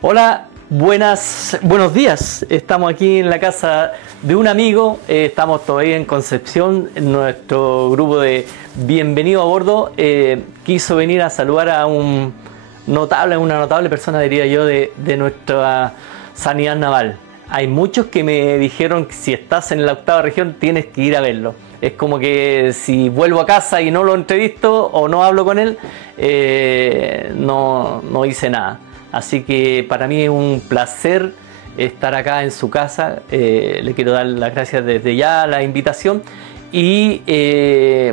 Hola, buenos días. Estamos aquí en la casa de un amigo. Estamos todavía en Concepción. Nuestro grupo de Bienvenido a Bordo quiso venir a saludar a una notable persona, diría yo, de nuestra sanidad naval. Hay muchos que me dijeron que si estás en la 8ª región tienes que ir a verlo. Es como que si vuelvo a casa y no lo entrevisto o no hablo con él, no hice nada. Así que para mí es un placer estar acá en su casa. Le quiero dar las gracias desde ya, la invitación. Y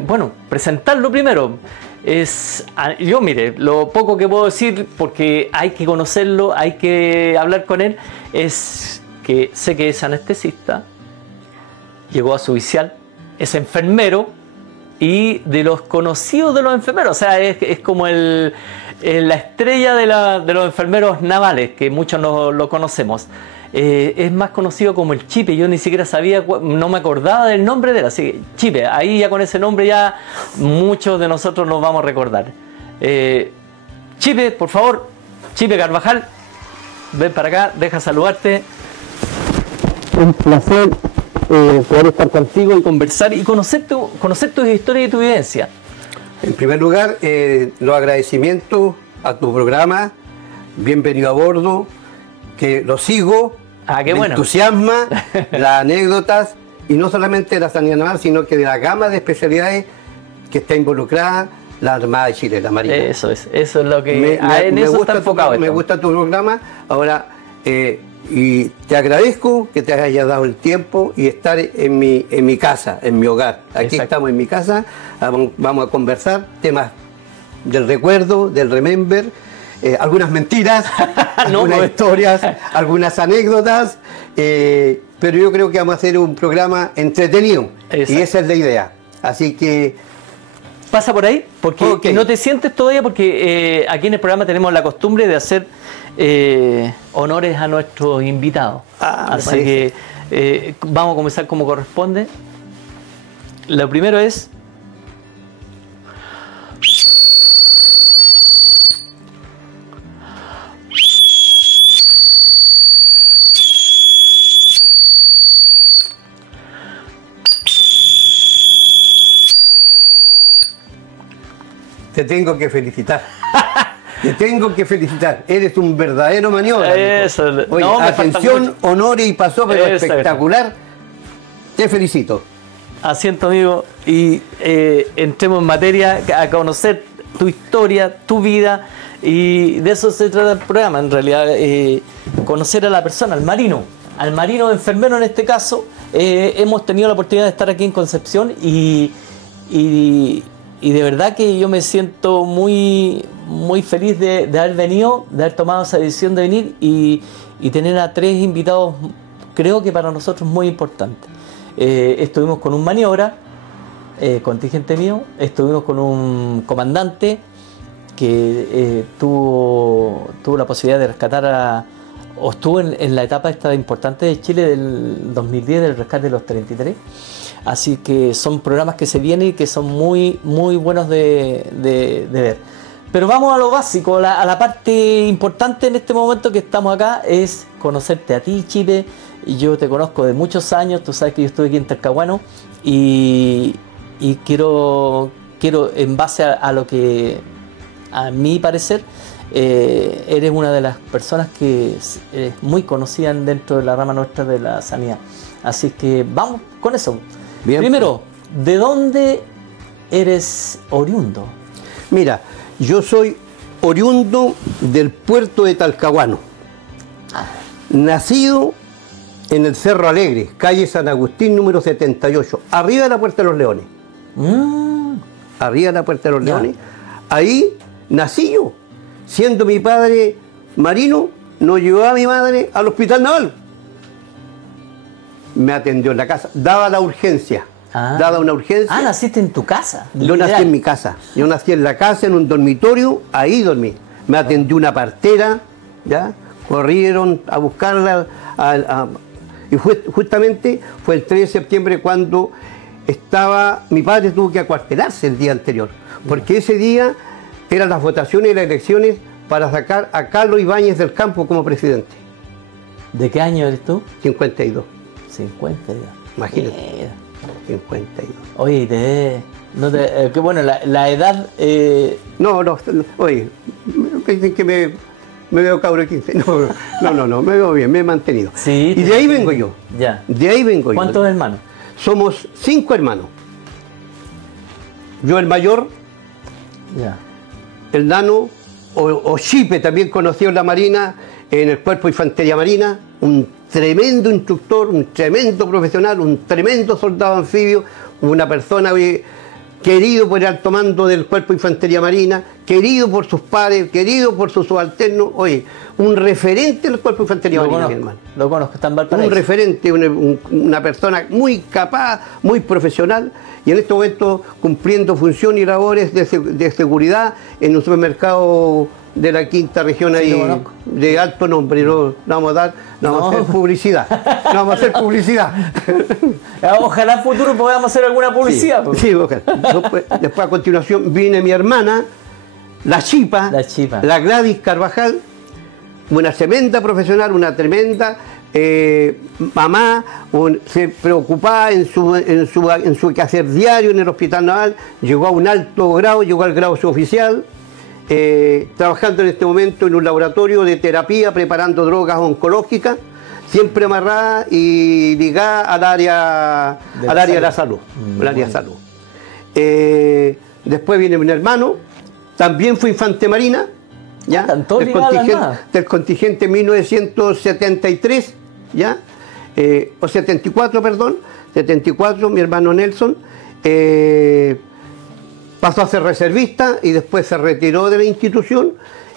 bueno, presentarlo primero. Yo, mire, lo poco que puedo decir, porque hay que conocerlo, hay que hablar con él, es que sé que es anestesista, llegó a su oficial, es enfermero y de los conocidos de los enfermeros. O sea, es como la estrella de los enfermeros navales, que muchos lo conocemos. Es más conocido como el Chipe. Yo ni siquiera sabía, no me acordaba del nombre de él, así que Chipe, ahí ya con ese nombre ya muchos de nosotros nos vamos a recordar. Chipe, por favor, Chipe Carvajal, ven para acá, deja saludarte. Un placer poder estar contigo y conversar y conocer tu historia y tu vivencia. En primer lugar, los agradecimientos a tu programa, Bienvenido a Bordo, que lo sigo, me entusiasma las anécdotas, y no solamente de la sanidad naval, sino que de la gama de especialidades que está involucrada la Armada de Chile, la Marina. Eso es lo que en eso está enfocado. Me gusta tu programa. Ahora, y te agradezco que te hayas dado el tiempo y estar en mi casa, en mi hogar. Aquí estamos en mi casa, vamos a conversar temas del recuerdo, del remember, algunas mentiras, algunas historias, algunas anécdotas, pero yo creo que vamos a hacer un programa entretenido. Y esa es la idea. Así que pasa por ahí, porque no te sientes todavía, porque aquí en el programa tenemos la costumbre de hacer honores a nuestros invitados. Así que vamos a comenzar como corresponde. Lo primero es te tengo que felicitar. Te tengo que felicitar. Eres un verdadero maniobra. Oye, no, atención, honores y pasó, pero espectacular. Te felicito. Asiento, amigo, y entremos en materia, a conocer tu historia, tu vida, y de eso se trata el programa, en realidad, conocer a la persona, al marino enfermero en este caso. Hemos tenido la oportunidad de estar aquí en Concepción y de verdad que yo me siento muy feliz de haber venido, de haber tomado esa decisión de venir y tener a 3 invitados, creo que para nosotros muy importantes. Estuvimos con un maniobra, contingente mío, estuvimos con un comandante que tuvo la posibilidad de rescatar o estuvo en la etapa esta importante de Chile del 2010, del rescate de los 33. Así que son programas que se vienen y que son muy buenos de ver. Pero vamos a lo básico, a la parte importante en este momento que estamos acá, es conocerte a ti, Chipe. Yo te conozco de muchos años, tú sabes que yo estuve aquí en Talcahuano y quiero en base a lo que, a mi parecer, eres una de las personas que es muy conocida dentro de la rama nuestra de la sanidad. Así que vamos con eso. Bien. Primero, ¿de dónde eres oriundo? Mira, yo soy oriundo del puerto de Talcahuano. Nacido en el Cerro Alegre, calle San Agustín, número 78, arriba de la Puerta de los Leones. Arriba de la Puerta de los Leones. Ahí nací yo. Siendo mi padre marino, nos llevó a mi madre al hospital naval. Me atendió en la casa, daba la urgencia. Dada una urgencia. ¿Naciste en tu casa? Yo nací en mi casa. Yo nací en la casa, en un dormitorio, ahí dormí. Me atendió una partera, ¿ya? Corrieron a buscarla. Y justamente fue el 3 de septiembre cuando mi padre tuvo que acuartelarse el día anterior, porque ese día eran las votaciones y las elecciones para sacar a Carlos Ibáñez del Campo como presidente. ¿De qué año eres tú? 52. 52. Imagínate. Mira. 52. Oye, que bueno, la edad... No, oye, me dicen que me veo cabro de 15. No, me veo bien, me he mantenido. Sí, y de ahí vengo yo. Ya. De ahí vengo yo. ¿Cuántos hermanos? Somos 5 hermanos. Yo el mayor, Ya. el nano, o Chipe, también conocido en la Marina, en el Cuerpo de Infantería Marina, un tremendo instructor, un tremendo profesional, un tremendo soldado anfibio, una persona querido por el alto mando del Cuerpo de Infantería Marina, querido por sus pares, querido por sus subalternos. Oye, un referente del Cuerpo de Infantería Marina, mi hermano. Lo conozco, está en Valparaíso. Un referente, una persona muy capaz, muy profesional, y en este momento cumpliendo funciones y labores de seguridad en un supermercado de la quinta región, sí, ahí de alto nombre. No vamos a hacer publicidad. No vamos a hacer publicidad. Ojalá en futuro podamos hacer alguna publicidad. Sí, sí, ojalá. Después a continuación viene mi hermana, la Chipa, la Gladys Carvajal, una tremenda profesional, una tremenda mamá, se preocupaba en su quehacer diario en el Hospital Naval, llegó a un alto grado, llegó al grado suboficial, trabajando en este momento en un laboratorio de terapia, preparando drogas oncológicas, siempre amarrada y ligada al área de la salud. Después viene mi hermano, también fue infante marina, ¿ya? Del contingente 1973, ¿ya? O 74, perdón, 74, mi hermano Nelson, pasó a ser reservista y después se retiró de la institución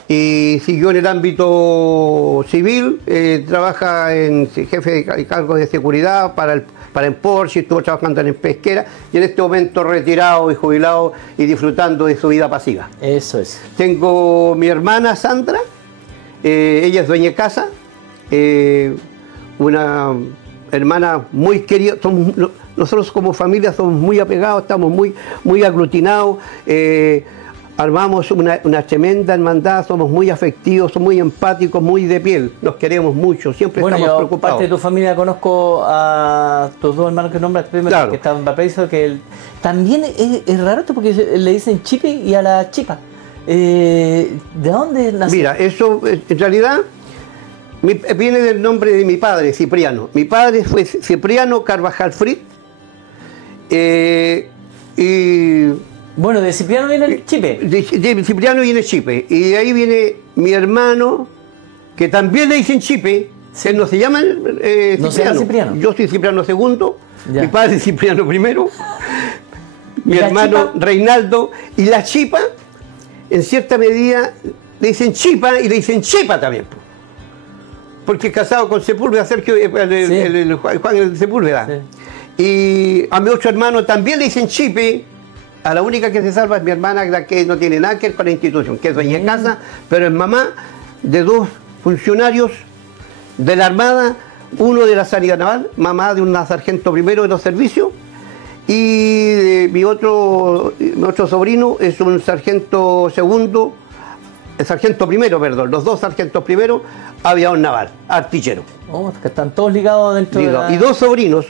y siguió en el ámbito civil, trabaja en jefe de cargos de seguridad para en Porsche, estuvo trabajando en pesquera y en este momento retirado y jubilado y disfrutando de su vida pasiva. Eso es. Tengo mi hermana Sandra, ella es dueña de casa, una hermana muy querida. Nosotros como familia somos muy apegados, estamos muy aglutinados, armamos una tremenda hermandad, somos muy afectivos, somos muy empáticos, muy de piel, nos queremos mucho, siempre estamos preocupados. Parte de tu familia conozco a tus dos hermanos que nombras primero, claro, que estaban en Valparaíso, que también es raro esto porque le dicen Chipe y a la Chipa. ¿De dónde nació? Mira, eso en realidad viene del nombre de mi padre, Cipriano. Mi padre fue Cipriano Carvajal Fritz. Bueno, de Cipriano viene el Chipe. De Cipriano viene Chipe. Y de ahí viene mi hermano, que también le dicen Chipe. Sí. Él no se llama Cipriano. ¿No se llama Cipriano? Yo soy Cipriano II, ya. Mi padre es Cipriano I, mi hermano Chipa? Reinaldo. Y la Chipa, en cierta medida, le dicen Chipa y le dicen Chepa también. Porque es casado con Sepúlveda, Sergio, el Juan Sepúlveda. Sí. Y a mi otro hermano también le dicen Chipe. A la única que se salva es mi hermana, la que no tiene nada que ver con la institución, que es dueña de casa, pero es mamá de dos funcionarios de la Armada, uno de la Sanidad Naval, mamá de un sargento primero de los servicios, y mi otro sobrino es un sargento segundo, el sargento primero, perdón, los dos sargentos primeros, aviador naval, artillero. Oh, que están todos ligados dentro de la... Y dos sobrinos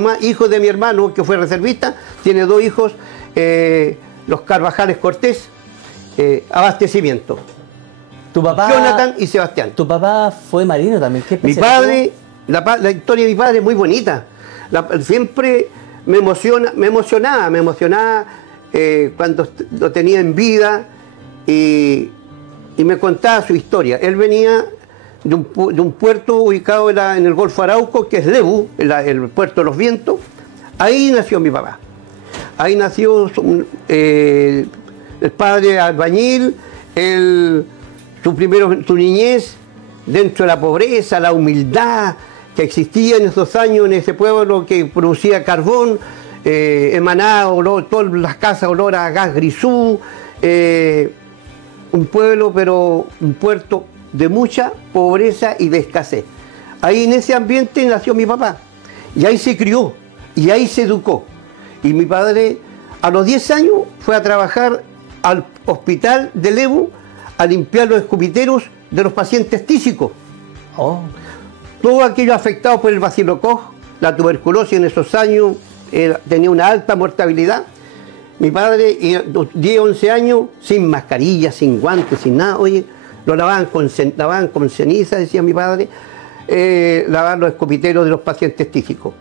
más, hijos de mi hermano, que fue reservista, tiene dos hijos, los Carvajales Cortés, abastecimiento. ¿Tu papá? Jonathan y Sebastián. ¿Tu papá fue marino también? ¿Qué mi padre, la historia de mi padre es muy bonita. Siempre me emocionaba cuando lo tenía en vida y me contaba su historia. Él venía de un puerto ubicado en el Golfo Arauco, que es Lebu, el puerto de los vientos. Ahí nació mi papá. Ahí nació el padre albañil, su niñez, dentro de la pobreza, la humildad que existía en esos años en ese pueblo que producía carbón, emanaba todas las casas olor a gas grisú, un pueblo, pero un puerto de mucha pobreza y de escasez. Ahí en ese ambiente nació mi papá y ahí se crió. Y ahí se educó. Y mi padre a los 10 años fue a trabajar al hospital de Lebu a limpiar los escupiteros de los pacientes tísicos. Oh. Todos aquellos afectados por el bacilocoj, la tuberculosis en esos años tenía una alta mortalidad. Mi padre, 10, 11 años, sin mascarilla, sin guantes, sin nada, oye, lo lavaban con ceniza, decía mi padre, lavar los escupiteros de los pacientes tísicos.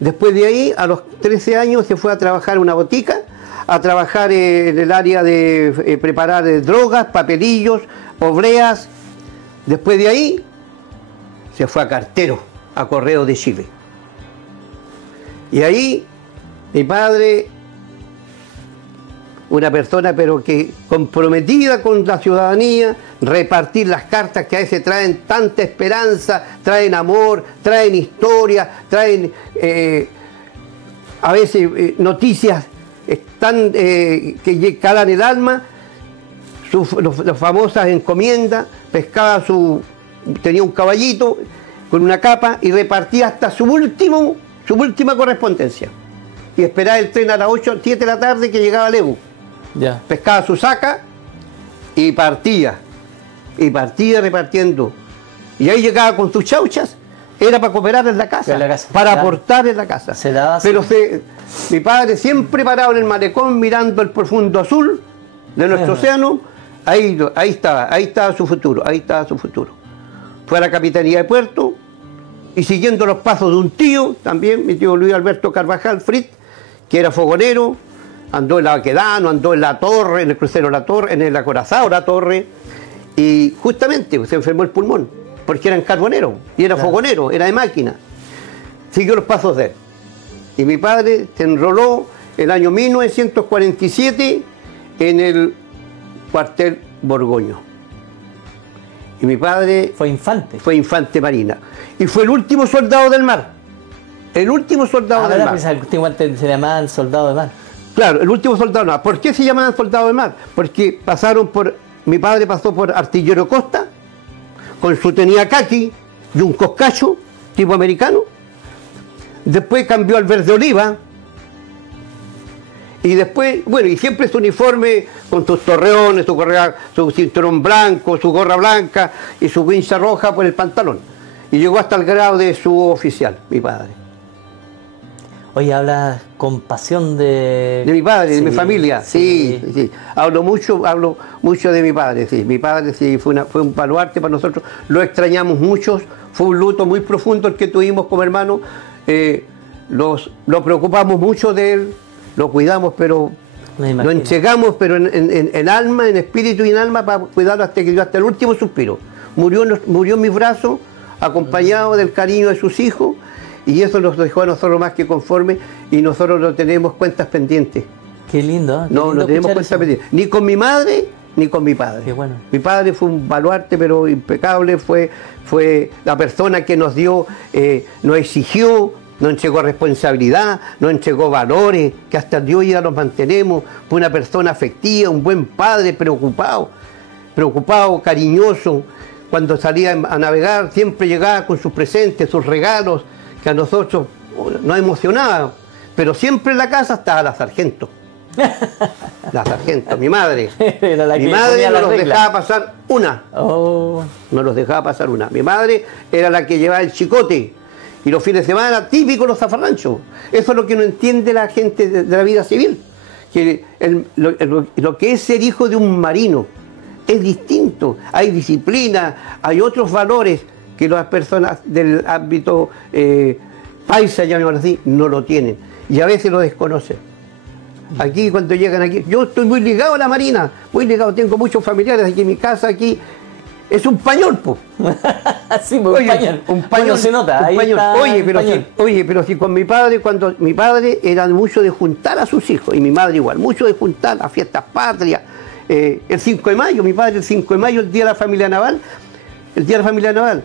Después de ahí, a los 13 años, se fue a trabajar en una botica, a trabajar en el área de preparar drogas, papelillos, obleas. Después de ahí, se fue a cartero, a Correo de Chile. Y ahí, mi padre, una persona pero que comprometida con la ciudadanía, repartir las cartas que a veces traen tanta esperanza, traen amor, traen historia, traen a veces noticias que calan el alma, las famosas encomiendas, pescaba tenía un caballito con una capa y repartía hasta su última correspondencia. Y esperaba el tren a las 8, 7 de la tarde que llegaba a Lebu. Ya. Pescaba su saca y partía repartiendo. Y ahí llegaba con sus chauchas, era para cooperar en la casa, para aportar en la casa. Pero mi padre siempre parado en el malecón mirando el profundo azul de nuestro océano, ahí estaba su futuro, Fue a la Capitanía de Puerto y siguiendo los pasos de un tío, también mi tío Luis Alberto Carvajal Fritz, que era fogonero, andó en la Baquedano, andó en la Torre, en el crucero La Torre, en el acorazado La Torre, y justamente se enfermó el pulmón, porque era carbonero, y era fogonero, era de máquina. Siguió los pasos de él. Y mi padre se enroló el año 1947 en el cuartel Borgoño. Y mi padre fue infante marina. Y fue el último soldado del mar. El último soldado del mar. Pues el último antes se llamaban soldado del mar. Claro, el último soldado del mar. ¿Por qué se llamaban soldado del mar? Porque mi padre pasó por artillero Costa, con su tenía caqui y un coscacho tipo americano. Después cambió al verde oliva. Y después, bueno, y siempre su uniforme con sus torreones, su cinturón blanco, su gorra blanca y su pinza roja por el pantalón. Y llegó hasta el grado de suboficial, mi padre. Oye, hablas con pasión de mi padre, de mi familia, sí. Hablo mucho de mi padre, sí. Mi padre sí, fue un baluarte para nosotros, lo extrañamos mucho, fue un luto muy profundo el que tuvimos como hermano, lo preocupamos mucho de él, lo cuidamos, pero lo entregamos, pero en alma, en espíritu y en alma, para cuidarlo hasta que dio hasta el último suspiro. Murió en mis brazos, acompañado del cariño de sus hijos, y eso nos dejó a nosotros más que conformes, y nosotros no tenemos cuentas pendientes. Qué lindo. No tenemos cuentas pendientes, ni con mi madre ni con mi padre. Qué bueno. Mi padre fue un baluarte, pero impecable, fue la persona que nos dio, nos exigió, nos entregó responsabilidad, nos entregó valores, que hasta el día de hoy ya los mantenemos. Fue una persona afectiva, un buen padre, preocupado, cariñoso. Cuando salía a navegar siempre llegaba con sus presentes, sus regalos, que a nosotros nos emocionaba. Pero siempre en la casa estaba la sargento. La sargento, mi madre. Mi madre no los dejaba pasar una. No los dejaba pasar una. Mi madre era la que llevaba el chicote. Y los fines de semana, típicos los zafarranchos. Eso es lo que no entiende la gente de la vida civil. Que lo que es ser hijo de un marino es distinto. Hay disciplina, hay otros valores que las personas del ámbito paisa, llamémoslo así, no lo tienen. Y a veces lo desconocen. Aquí, cuando llegan aquí, yo estoy muy ligado a la Marina, muy ligado, tengo muchos familiares aquí en mi casa, aquí. Es un pañol, po. Sí, un pañol. Un pañol. Bueno, se nota. Ahí está Oye, pero si con mi padre, cuando mi padre era mucho de juntar a sus hijos, y mi madre igual, mucho de juntar a fiestas patrias. El 5 de mayo, mi padre el 5 de mayo, el Día de la Familia Naval,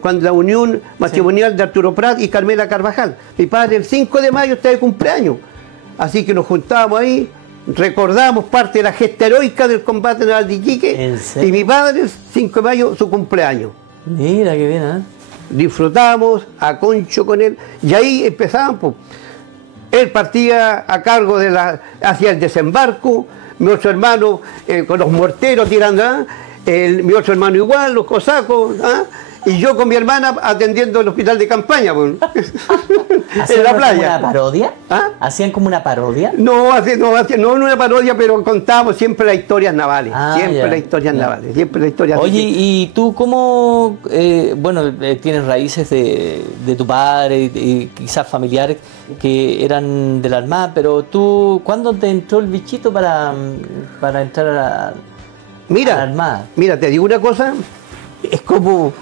cuando la unión matrimonial de Arturo Prat y Carmela Carvajal. Mi padre el 5 de mayo está de cumpleaños. Así que nos juntábamos ahí, recordamos parte de la gesta heroica del combate naval de Iquique. Y mi padre el 5 de mayo su cumpleaños. Mira qué bien, ¿eh? disfrutábamos a concho con él, y ahí empezaban, pues. Él partía a cargo hacia el desembarco, mi otro hermano con los morteros tirando, mi otro hermano igual, los cosacos, y yo con mi hermana atendiendo el hospital de campaña, pues. En la playa. ¿Hacían una parodia? ¿Hacían como una parodia? No una parodia, pero contábamos siempre las historias navales, siempre las historias navales, siempre las historias. Oye, ¿y tú cómo, tienes raíces de tu padre y quizás familiares que eran de la Armada, pero tú, ¿cuándo te entró el bichito para entrar a la Armada? Mira, te digo una cosa, es como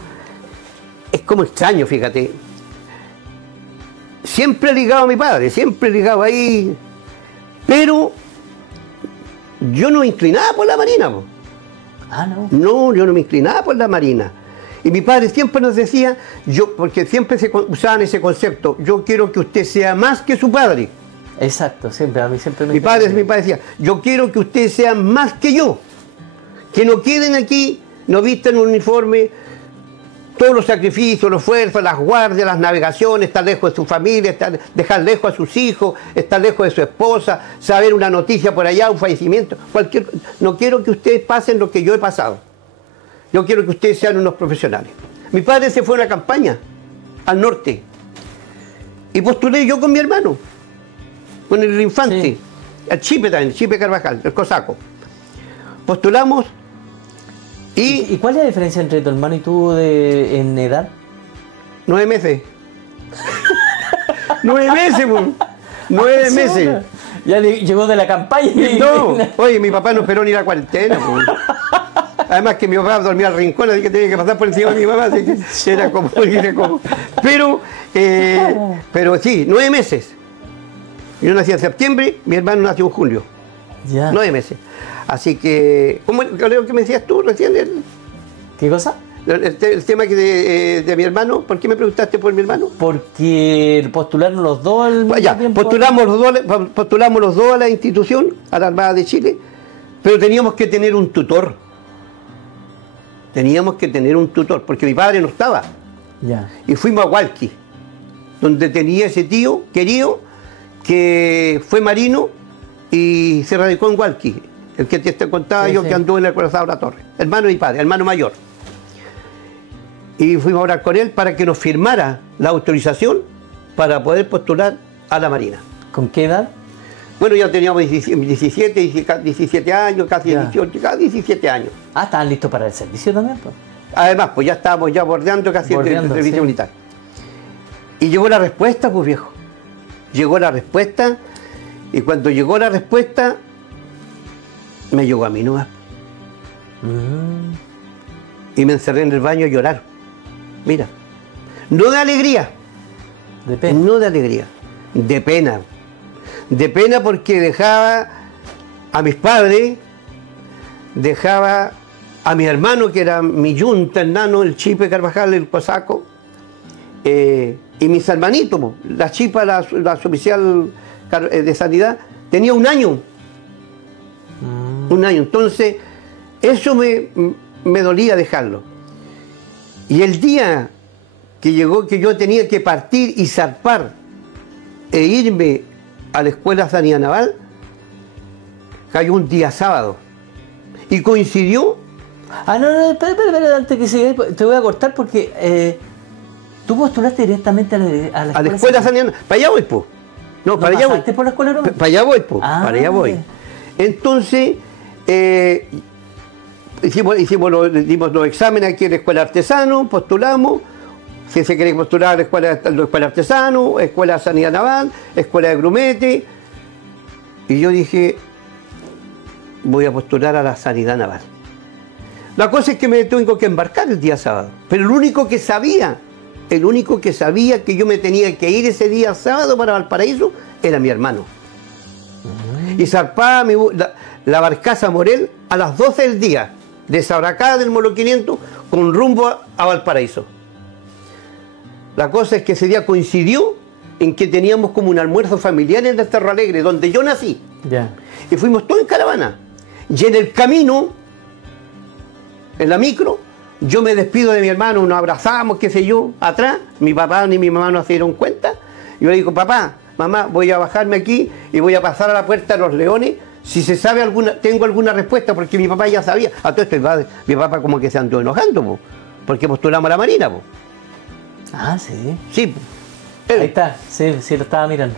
extraño, fíjate. Siempre ligado a mi padre, siempre ligado ahí, pero yo no me inclinaba por la Marina. ¿No? No, yo no me inclinaba por la Marina. Y mi padre siempre nos decía, porque siempre se usaban ese concepto, yo quiero que usted sea más que su padre. Exacto, siempre, a mí siempre me mi padre decía, yo quiero que usted sea más que yo, que no queden aquí, no vistan un uniforme, todos los sacrificios, los esfuerzos, las guardias, las navegaciones, estar lejos de su familia, dejar lejos a sus hijos, estar lejos de su esposa, saber una noticia por allá, un fallecimiento, no quiero que ustedes pasen lo que yo he pasado. Yo quiero que ustedes sean unos profesionales. Mi padre se fue a una campaña al norte y postulé yo con mi hermano, con el infante, el Chipe también, el Chipe Carvajal, el cosaco. Postulamos. ¿Y cuál es la diferencia entre tu hermano y tú en edad? 9 meses. 9 meses, pues. 9 meses. Ya llegó de la campaña. No, oye, mi papá no esperó ni la cuarentena, pues. Además que mi papá dormía al rincón, así que tenía que pasar por encima de mi mamá, así que era como. Pero sí, 9 meses. Yo nací en septiembre, mi hermano nació en julio. Ya. 9 meses. Así que, ¿cómo lo que me decías tú recién? ¿Qué cosa? El tema de mi hermano. ¿Por qué me preguntaste por mi hermano? Porque postularon los dos al mismo tiempo. Postulamos los dos a la institución, a la Armada de Chile, pero teníamos que tener un tutor. Teníamos que tener un tutor, porque mi padre no estaba. Ya. Y fuimos a Hualqui, donde tenía ese tío querido que fue marino y se radicó en Hualqui. El que te contaba yo que anduvo en el acorazado La Torre. Hermano de mi padre, hermano mayor. Y fuimos a hablar con él para que nos firmara la autorización para poder postular a la Marina. ¿Con qué edad? Bueno, ya teníamos 17 años, casi 18, casi 17 años. ¿Estaban listos para el servicio también? Pues. Además, pues ya estábamos ya bordeando casi el servicio militar. Y llegó la respuesta, pues viejo. Llegó la respuesta, y cuando llegó la respuesta, me llegó a mí nomás. Y me encerré en el baño a llorar. Mira, no de alegría. De pena. No de alegría, de pena. De pena porque dejaba a mis padres, dejaba a mi hermano, que era mi yunta, el nano, el Chipe Carvajal, el cosaco, y mis hermanitos, la Chipa, la suboficial de sanidad, tenía 1 año. 1 año. Entonces, eso me dolía dejarlo. Y el día que llegó que yo tenía que partir y zarpar e irme a la Escuela Sanidad Naval, cayó un día sábado. Y coincidió... no, espera, antes que siga, te voy a cortar porque tú postulaste directamente a la Escuela Sanidad Naval. Para allá voy, pues. No, para allá voy. ¿Por la escuela no? Para allá voy, pues. Para allá voy. Entonces, dimos los exámenes aquí en la Escuela Artesano, postulamos. Si se quiere postular a la Escuela Artesano, Escuela Sanidad Naval, Escuela de Grumete. Y yo dije, voy a postular a la Sanidad Naval. La cosa es que me tengo que embarcar el día sábado. Pero el único que sabía que yo me tenía que ir ese día sábado para Valparaíso era mi hermano. Y zarpaba la barcaza Morel a las 12 del día, de Sabracá del Molo 500, con rumbo a Valparaíso. La cosa es que ese día coincidió en que teníamos como un almuerzo familiar en el Cerro Alegre, donde yo nací. Y fuimos todos en caravana. Y en el camino, en la micro, yo me despido de mi hermano, nos abrazamos, qué sé yo, atrás, mi papá ni mi mamá no se dieron cuenta. Yo le digo, papá, mamá, voy a bajarme aquí y voy a pasar a la Puerta de los Leones, si se sabe tengo alguna respuesta, porque mi papá ya sabía. A todo esto mi papá como que se andó enojando, po, porque postulamos a la Marina, po. Ah, sí. Sí, po. Ahí está, sí, sí, lo estaba mirando.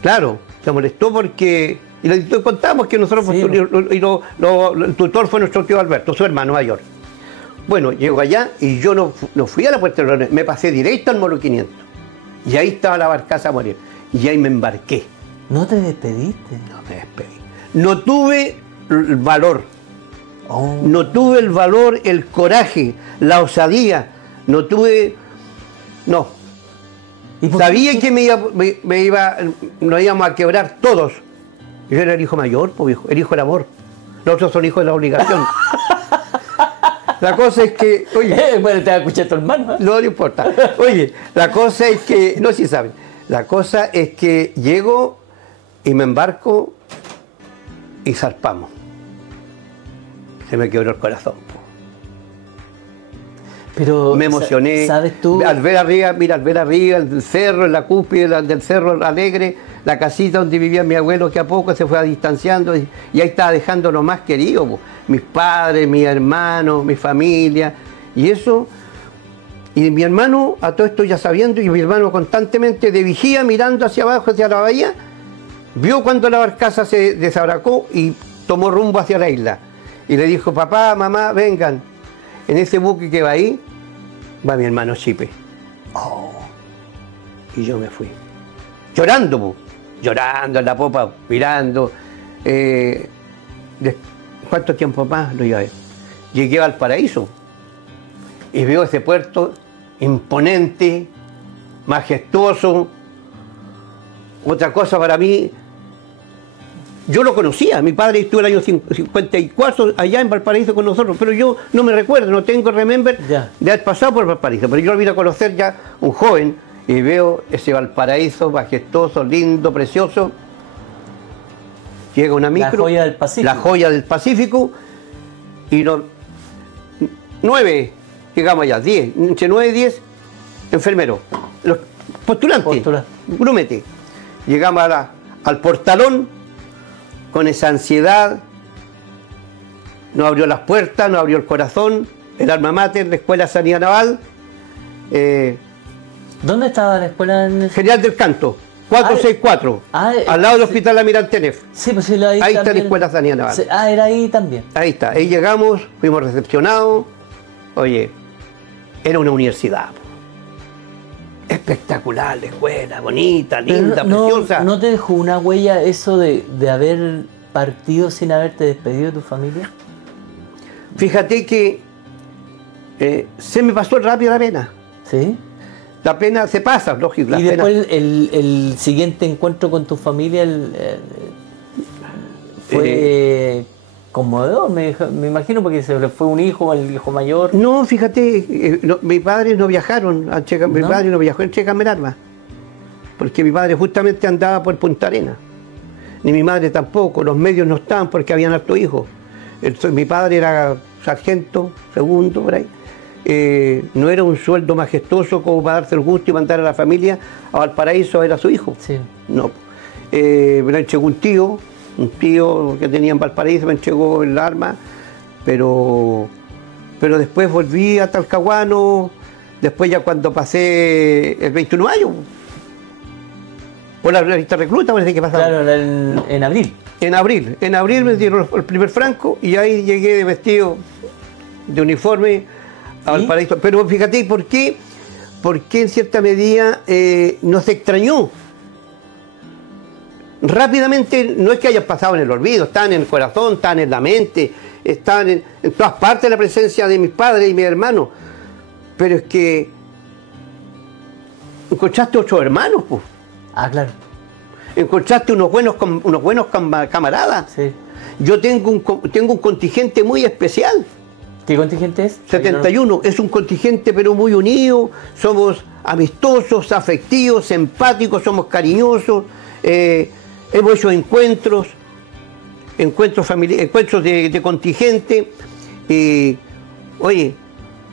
Claro, se molestó porque... Y le contamos que nosotros... Sí, el tutor fue nuestro tío Alberto, su hermano mayor. Bueno, llego allá y yo no fui a la Puerta de los Leones, me pasé directo al Molo 500. Y ahí estaba la barcaza a morir. Y ahí me embarqué. ¿No te despediste? No me despedí. No tuve el valor. Oh. No tuve el valor, el coraje, la osadía. No tuve... No. Sabía que nos íbamos a quebrar todos. Yo era el hijo mayor, pues, viejo, el hijo del amor. Nosotros son hijos de la obligación. La cosa es que, oye... Bueno, te va a escuchar tu hermano. No importa. Oye, la cosa es que... No, si saben. La cosa es que llego y me embarco y zarpamos. Se me quebró el corazón. Pero, me emocioné. ¿Sabes tú? Al ver arriba, mira, al ver arriba, el cerro, en la cúspide del cerro alegre, la casita donde vivía mi abuelo, que a poco se fue distanciando y ahí estaba dejando lo más querido, po. Mis padres, mis hermanos, mi familia, y eso. Y mi hermano, a todo esto ya sabiendo, y mi hermano constantemente de vigía, mirando hacia abajo, hacia la bahía, vio cuando la barcaza se desabracó y tomó rumbo hacia la isla. Y le dijo, papá, mamá, vengan. En ese buque que va ahí, va mi hermano Chipe. Oh. Y yo me fui. Llorando, po. Llorando en la popa, mirando. ¿Cuánto tiempo más lo iba a ver? Llegué al Paraíso y veo ese puerto imponente, majestuoso. Otra cosa para mí, yo lo conocía, mi padre estuvo el año 54 allá en Valparaíso con nosotros, pero yo no me recuerdo, no tengo remember de haber pasado por Valparaíso, pero yo lo vine a conocer ya un joven y veo ese Valparaíso majestuoso, lindo, precioso. Llega una micro, la joya del Pacífico. La joya del Pacífico, y 9, llegamos allá, 10, entre 9 y 10 enfermeros, los postulantes, grumete. Llegamos al portalón con esa ansiedad, nos abrió las puertas, nos abrió el corazón, el alma mater, la Escuela Sanidad Naval. ¿Dónde estaba la escuela? General del Canto, 464, al lado del Hospital Almirante Neff. Sí, pues sí, ahí está la Escuela Sanidad Naval. Era ahí también. Ahí está, ahí llegamos, fuimos recepcionados. Oye, era una universidad. Espectacular, la escuela, bonita, linda, preciosa. ¿No te dejó una huella eso de haber partido sin haberte despedido de tu familia? Fíjate que se me pasó rápido la pena. ¿Sí? La pena se pasa, lógico. ¿Y después el siguiente encuentro con tu familia fue conmovedor, me imagino, porque se le fue un hijo, el hijo mayor? No, fíjate, mis padres no viajaron, mi padre no viajó en Checamerarma, porque mi padre justamente andaba por Punta Arenas, ni mi madre tampoco, los medios no estaban porque habían harto hijos. Mi padre era sargento, segundo, por ahí. No era un sueldo majestuoso como para darse el gusto y mandar a la familia a Valparaíso a ver a su hijo. Sí. No. Me entregó un tío que tenía en Valparaíso, me entregó el arma, pero después volví a Talcahuano, después ya cuando pasé el 21 de mayo, por la revista Recluta, parece que pasaba. Claro, en abril. En abril me dieron el primer franco y ahí llegué de vestido, de uniforme, a Valparaíso. Pero fíjate, ¿por qué en cierta medida nos extrañó? Rápidamente, no es que hayan pasado en el olvido, están en el corazón, están en la mente, están en todas partes la presencia de mis padres y mis hermanos. Pero es que encontraste 8 hermanos, pues. Ah, claro. Encontraste unos buenos camaradas. Sí. Yo tengo un contingente muy especial. ¿Qué contingente es? 71, es un contingente pero muy unido, somos amistosos, afectivos, empáticos, somos cariñosos, hemos hecho encuentros de contingente, oye,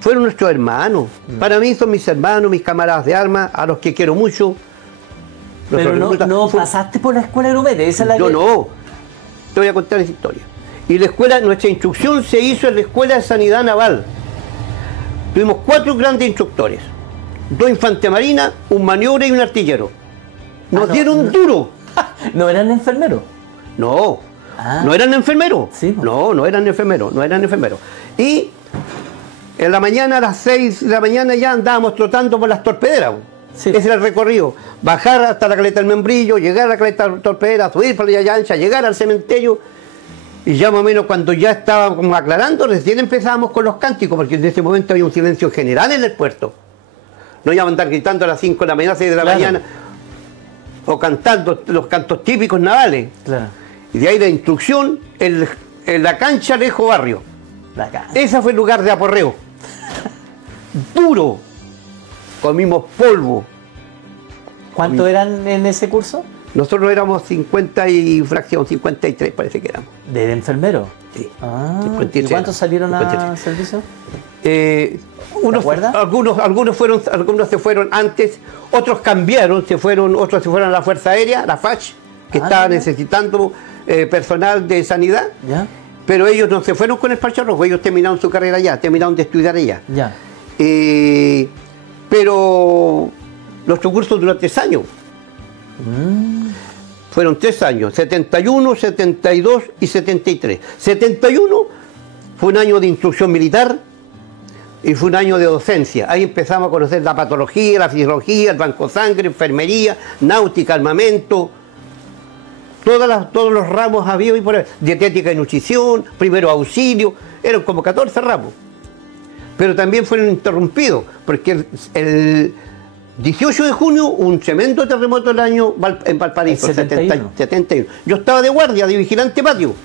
fueron nuestros hermanos. Para mí son mis hermanos, mis camaradas de armas, a los que quiero mucho. Pero no pasaste por la escuela Grumete, esa es la Yo que... no, te voy a contar esa historia. Y la escuela, nuestra instrucción se hizo en la Escuela de Sanidad Naval. Tuvimos 4 grandes instructores, 2 infantes marina, un maniobra y un artillero. Nos dieron duro. ¿No eran enfermeros? No, no eran enfermeros. Sí, pues. No eran enfermeros, no eran enfermeros. Y en la mañana, a las 6 de la mañana ya andábamos trotando por las torpederas. Sí. Ese era el recorrido. Bajar hasta la caleta del Membrillo, llegar a la caleta de torpedera, subir por la Yaya Ancha, llegar al cementerio. Y ya más o menos cuando ya estaba como aclarando, recién empezábamos con los cánticos, porque en ese momento había un silencio general en el puerto. No iban a andar gritando a las 5 de la mañana, 6 de la mañana, o cantando los cantos típicos navales. Claro. Y de ahí la instrucción en la cancha Alejo Barrio. Ese fue el lugar de aporreo. Duro. Comimos polvo. ¿Cuántos eran en ese curso? Nosotros éramos 50 y fracción, 53 parece que éramos. ¿De enfermero? Sí. ¿Y cuántos salieron a servicio? Algunos se fueron antes, otros cambiaron, otros se fueron a la Fuerza Aérea, la FACH, que estaba necesitando personal de sanidad. ¿Ya? Pero ellos no se fueron con el parche rojo, ellos terminaron su carrera allá, terminaron de estudiar allá. Ya. Pero nuestro curso duró 3 años. Fueron 3 años, 71, 72 y 73. 71 fue un año de instrucción militar y fue un año de docencia. Ahí empezamos a conocer la patología, la fisiología, el banco de sangre, enfermería, náutica, armamento, todos los ramos había y por ahí. Dietética y nutrición, primero auxilio, eran como 14 ramos. Pero también fueron interrumpidos, porque el 18 de junio, un tremendo terremoto en Valparaíso, el 71. Yo estaba de guardia, de vigilante patio.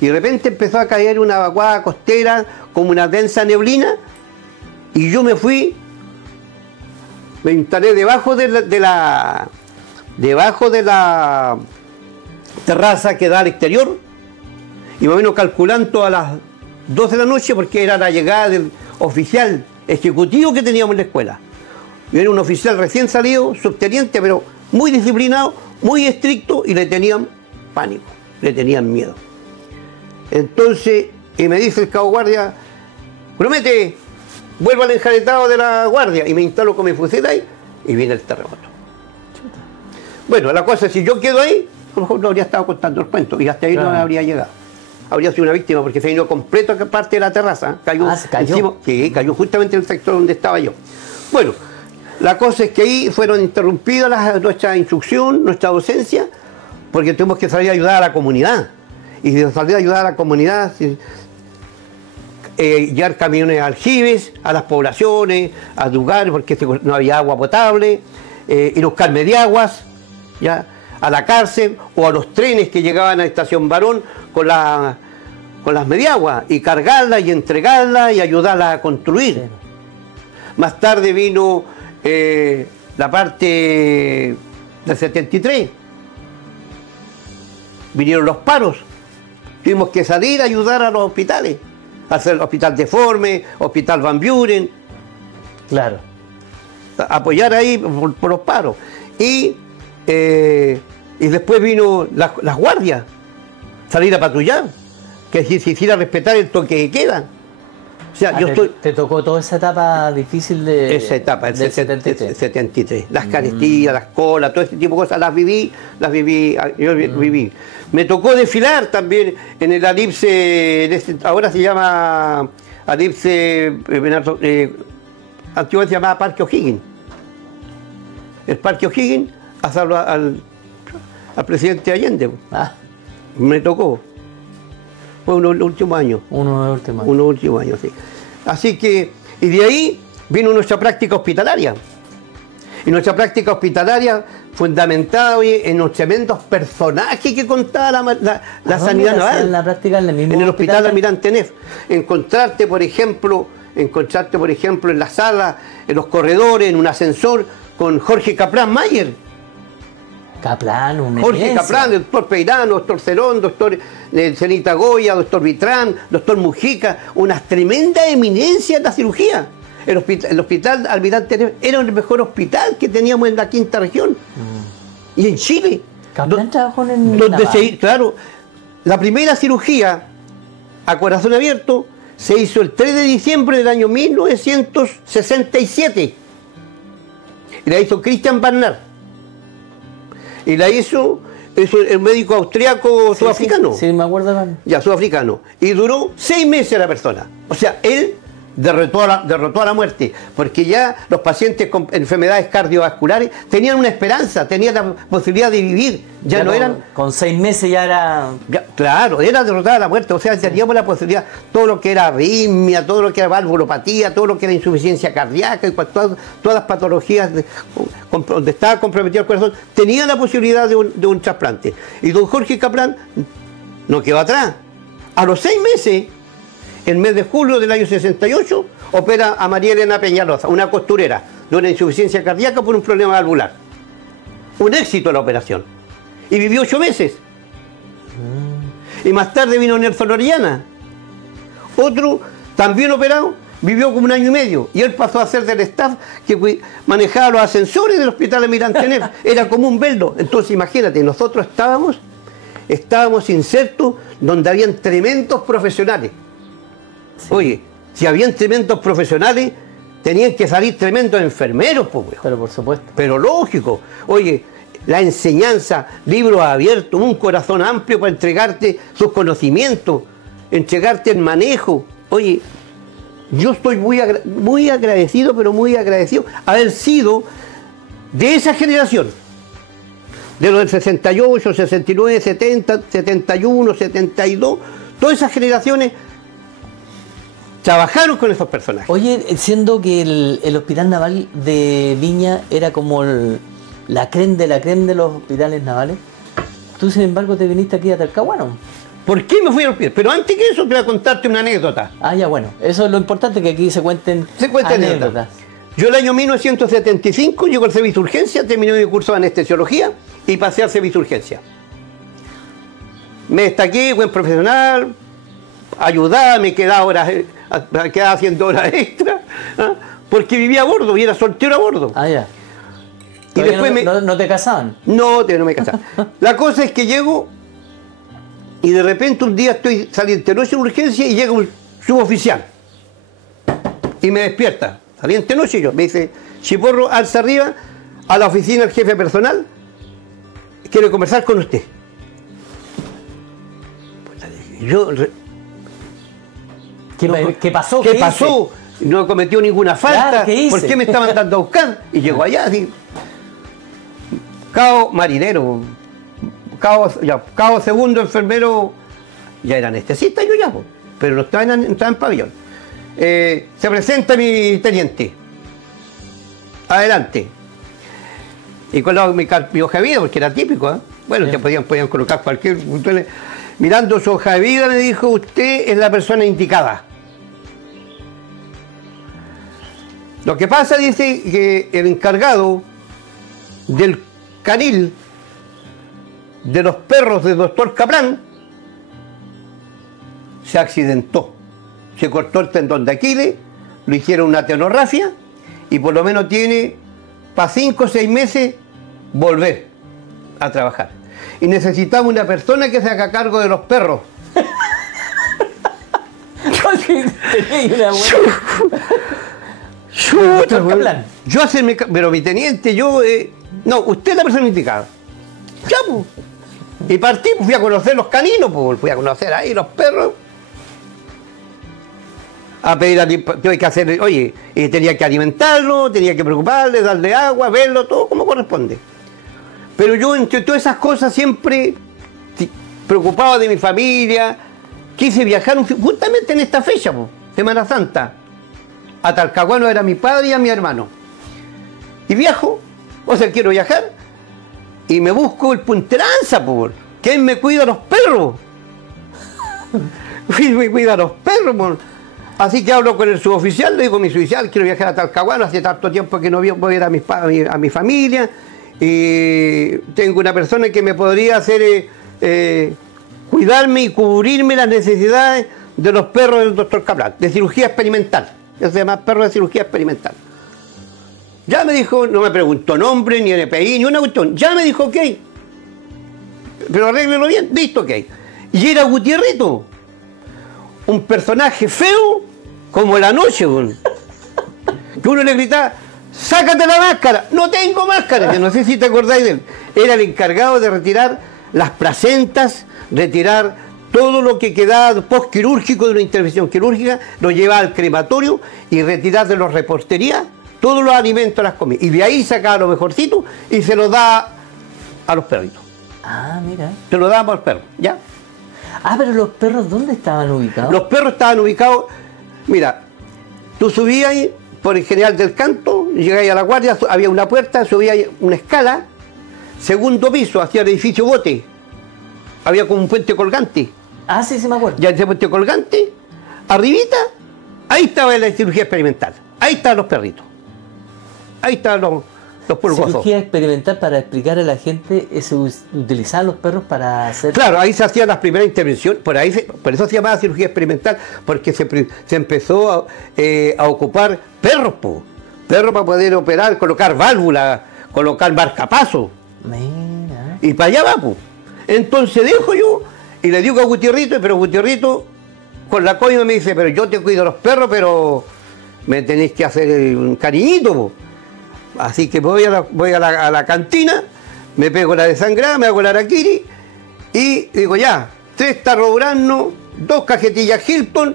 Y de repente empezó a caer una vaguada costera, como una densa neblina, y yo me instalé debajo de la terraza que da al exterior, y más o menos calculando a las 2 de la noche, porque era la llegada del oficial ejecutivo que teníamos en la escuela. Yo era un oficial recién salido, subteniente, pero muy disciplinado, muy estricto, y le tenían pánico, le tenían miedo. Entonces, y me dice el cabo guardia, promete, vuelva al enjaretado de la guardia, y me instalo con mi fusil ahí, y viene el terremoto. Bueno, la cosa es, si yo quedo ahí, a lo mejor no habría estado contando el cuento, y hasta ahí no habría llegado. Habría sido una víctima, porque se vino completo a parte de la terraza, cayó. ¿Se cayó? Encima, sí, cayó justamente en el sector donde estaba yo. Bueno, la cosa es que ahí fueron interrumpidas nuestra instrucción, nuestra docencia, porque tuvimos que salir a ayudar a la comunidad. Y de salir a ayudar a la comunidad, llevar camiones a aljibes, a las poblaciones, a lugares, porque no había agua potable, ir a buscar mediaguas, ¿ya? A la cárcel, o a los trenes que llegaban a Estación Barón con las mediaguas, y cargarlas y entregarlas y ayudarlas a construir. Sí. Más tarde vino la parte del 73. Vinieron los paros. Tuvimos que salir a ayudar a los hospitales. Hacer el Hospital Deforme, Hospital Van Buren. Claro. Apoyar ahí por los paros. Y después vino las guardias. Salir a patrullar. Que se hiciera respetar el toque de queda. O sea, te tocó toda esa etapa difícil de... Esa etapa, el 73. Las carestías, las colas, todo ese tipo de cosas, las viví, yo viví. Me tocó desfilar también en el Alipse, ahora se llama Alipse, antiguamente se llamaba Parque O'Higgins. El Parque O'Higgins, al presidente Allende. Me tocó. Fue uno de los últimos años. Uno de los últimos años, sí. Así que, y de ahí vino nuestra práctica hospitalaria. Y nuestra práctica hospitalaria fundamentada en los tremendos personajes que contaba la sanidad naval. En la práctica en el hospital Almirante Neff. Encontrarte, por ejemplo, en la sala, en los corredores, en un ascensor, con Jorge Caprán Mayer. Kaplan, un Jorge Kaplan, el doctor Peirano, doctor Cerón, doctor Cenita Goya, doctor Vitrán, doctor Mujica, unas tremendas eminencias de la cirugía. El hospital Almirante Neves era el mejor hospital que teníamos en la quinta región. Y en Chile. Kaplan trabajó en Claro, la primera cirugía a corazón abierto se hizo el 3 de diciembre del año 1967. Y la hizo Christian Barnard. Y la hizo el médico austriaco sudafricano. Sí, me acuerdo. Ya, sudafricano. Y duró 6 meses la persona. O sea, él derrotó a la muerte, porque ya los pacientes con enfermedades cardiovasculares tenían una esperanza, tenían la posibilidad de vivir, ya no eran... Con 6 meses ya era... Claro, era derrotada a la muerte, o sea, teníamos la posibilidad, todo lo que era arritmia, todo lo que era valvulopatía, todo lo que era insuficiencia cardíaca, y todas las patologías donde estaba comprometido el corazón, tenían la posibilidad de un trasplante. Y don Jorge Kaplan no quedó atrás. A los 6 meses, el mes de julio del año 68, opera a María Elena Peñalosa, una costurera, de una insuficiencia cardíaca por un problema valvular. Un éxito la operación. Y vivió 8 meses. Y más tarde vino Nelson Orellana, otro también operado, vivió como 1 año y medio. Y él pasó a ser del staff que manejaba los ascensores del hospital Almirante Neves. Era como un beldo. Entonces imagínate, nosotros estábamos insertos donde habían tremendos profesionales. Sí. Oye, si habían tremendos profesionales, tenían que salir tremendos enfermeros, pues. Pero por supuesto. Pero lógico. Oye, la enseñanza, libros abiertos, un corazón amplio para entregarte sus conocimientos, entregarte el manejo. Oye, yo estoy muy agradecido, pero muy agradecido haber sido de esa generación. De los del 68, 69, 70, 71, 72, todas esas generaciones trabajaron con esos personajes. Oye, siendo que el Hospital Naval de Viña era como la creme de los hospitales navales, tú sin embargo te viniste aquí a Talcahuano. ¿Por qué me fui al hospital? Pero antes que eso, te voy a contarte una anécdota. Ah, ya, bueno. Eso es lo importante, que aquí se cuenten anécdotas. Yo el año 1975 llego al servicio de urgencia, terminé mi curso de anestesiología y pasé al servicio de urgencia. Me destaqué, buen profesional, ayudaba, me quedaba haciendo horas extra, ¿ah? Porque vivía a bordo y era soltero a bordo. Ah, ya. Y después no te casaban. No me casaba. La cosa es que llego y de repente un día estoy saliendo de noche de urgencia y llega un suboficial y me despierta. Saliente noche yo, me dice: Chiporro, alza arriba a la oficina del jefe personal, quiero conversar con usted. Yo, ¿Qué pasó? ¿Qué pasó? No cometió ninguna falta. Claro, ¿Por qué me está mandando a buscar? Y llegó allá, así, cabo marinero, cabo segundo enfermero, ya era anestesista yo ya, pero no estaba en pabellón. Se presenta mi teniente. Adelante. Y con mi hoja de vida, porque era típico, ¿eh? Bueno, te podían colocar cualquier... Mirando su hoja de vida me dijo: usted es la persona indicada. Lo que pasa, dice, que el encargado del canil de los perros del doctor Kaplan se accidentó. Se cortó el tendón de Aquiles, le hicieron una tenorrafia y por lo menos tiene para 5 o 6 meses volver a trabajar. Y necesitamos una persona que se haga cargo de los perros. Pero mi teniente, no, usted es la persona indicada. Ya, pues. Y partí, fui a conocer los caninos, pues, fui a conocer ahí los perros. A pedir tuve que hacer, oye, tenía que alimentarlo, tenía que preocuparle, darle agua, verlo, todo como corresponde. Pero yo, entre todas esas cosas, siempre preocupado de mi familia, quise viajar justamente en esta fecha, Semana Santa. A Talcahuano era mi padre y a mi hermano. Y viajo, o sea, quiero viajar, y me busco el Punteranza, ¿quién me cuida a los perros? Me cuida a los perros, Así que hablo con el suboficial, le digo: mi suboficial, quiero viajar a Talcahuano, hace tanto tiempo que no voy a ver a mi familia. y tengo una persona que me podría hacer cuidarme y cubrirme las necesidades de los perros del doctor Caplan, de cirugía experimental. Eso se llama perro de cirugía experimental. Ya me dijo, no me preguntó nombre, ni NPI, ni una cuestión. Ya me dijo, ok. Pero arréglelo bien, listo, ok. Y era Gutierrito, un personaje feo como la noche, bon. Que uno le gritaba, sácate la máscara. No tengo máscara. Yo no sé si te acordáis de él. Era el encargado de retirar las placentas, retirar todo lo que quedaba postquirúrgico de una intervención quirúrgica, lo llevaba al crematorio y retirar de las reposterías todos los alimentos, las comidas. Y de ahí sacaba lo mejorcito y se lo daba a los perritos. Ah, mira. Se lo dábamos al perro, ¿ya? Ah, pero los perros, ¿dónde estaban ubicados? Los perros estaban ubicados, mira, tú subías ahí por el General del Canto, llegáis a la guardia, había una puerta, subías una escala, segundo piso, hacia el edificio Bote. Había como un puente colgante. Ah, sí, sí me acuerdo. Ya ese puente colgante, arribita, ahí estaba la cirugía experimental. Ahí estaban los perritos. Ahí estaban los pulgosos. Cirugía experimental, para explicar a la gente, se utilizaban los perros para hacer... Claro, ahí se hacían las primeras intervenciones, por eso se llamaba cirugía experimental, porque se empezó a ocupar perros, perros para poder operar, colocar válvulas, colocar marcapasos. Mira. Y para allá va, pues. Entonces dejo yo y le digo a Gutierrito, pero Gutierrito con la coima me dice, pero yo te cuido a los perros, pero me tenéis que hacer un cariñito, po. Así que voy a la cantina, me pego la desangrada, me hago la araquiri y digo ya, 3 tarros Durazno, 2 cajetillas Hilton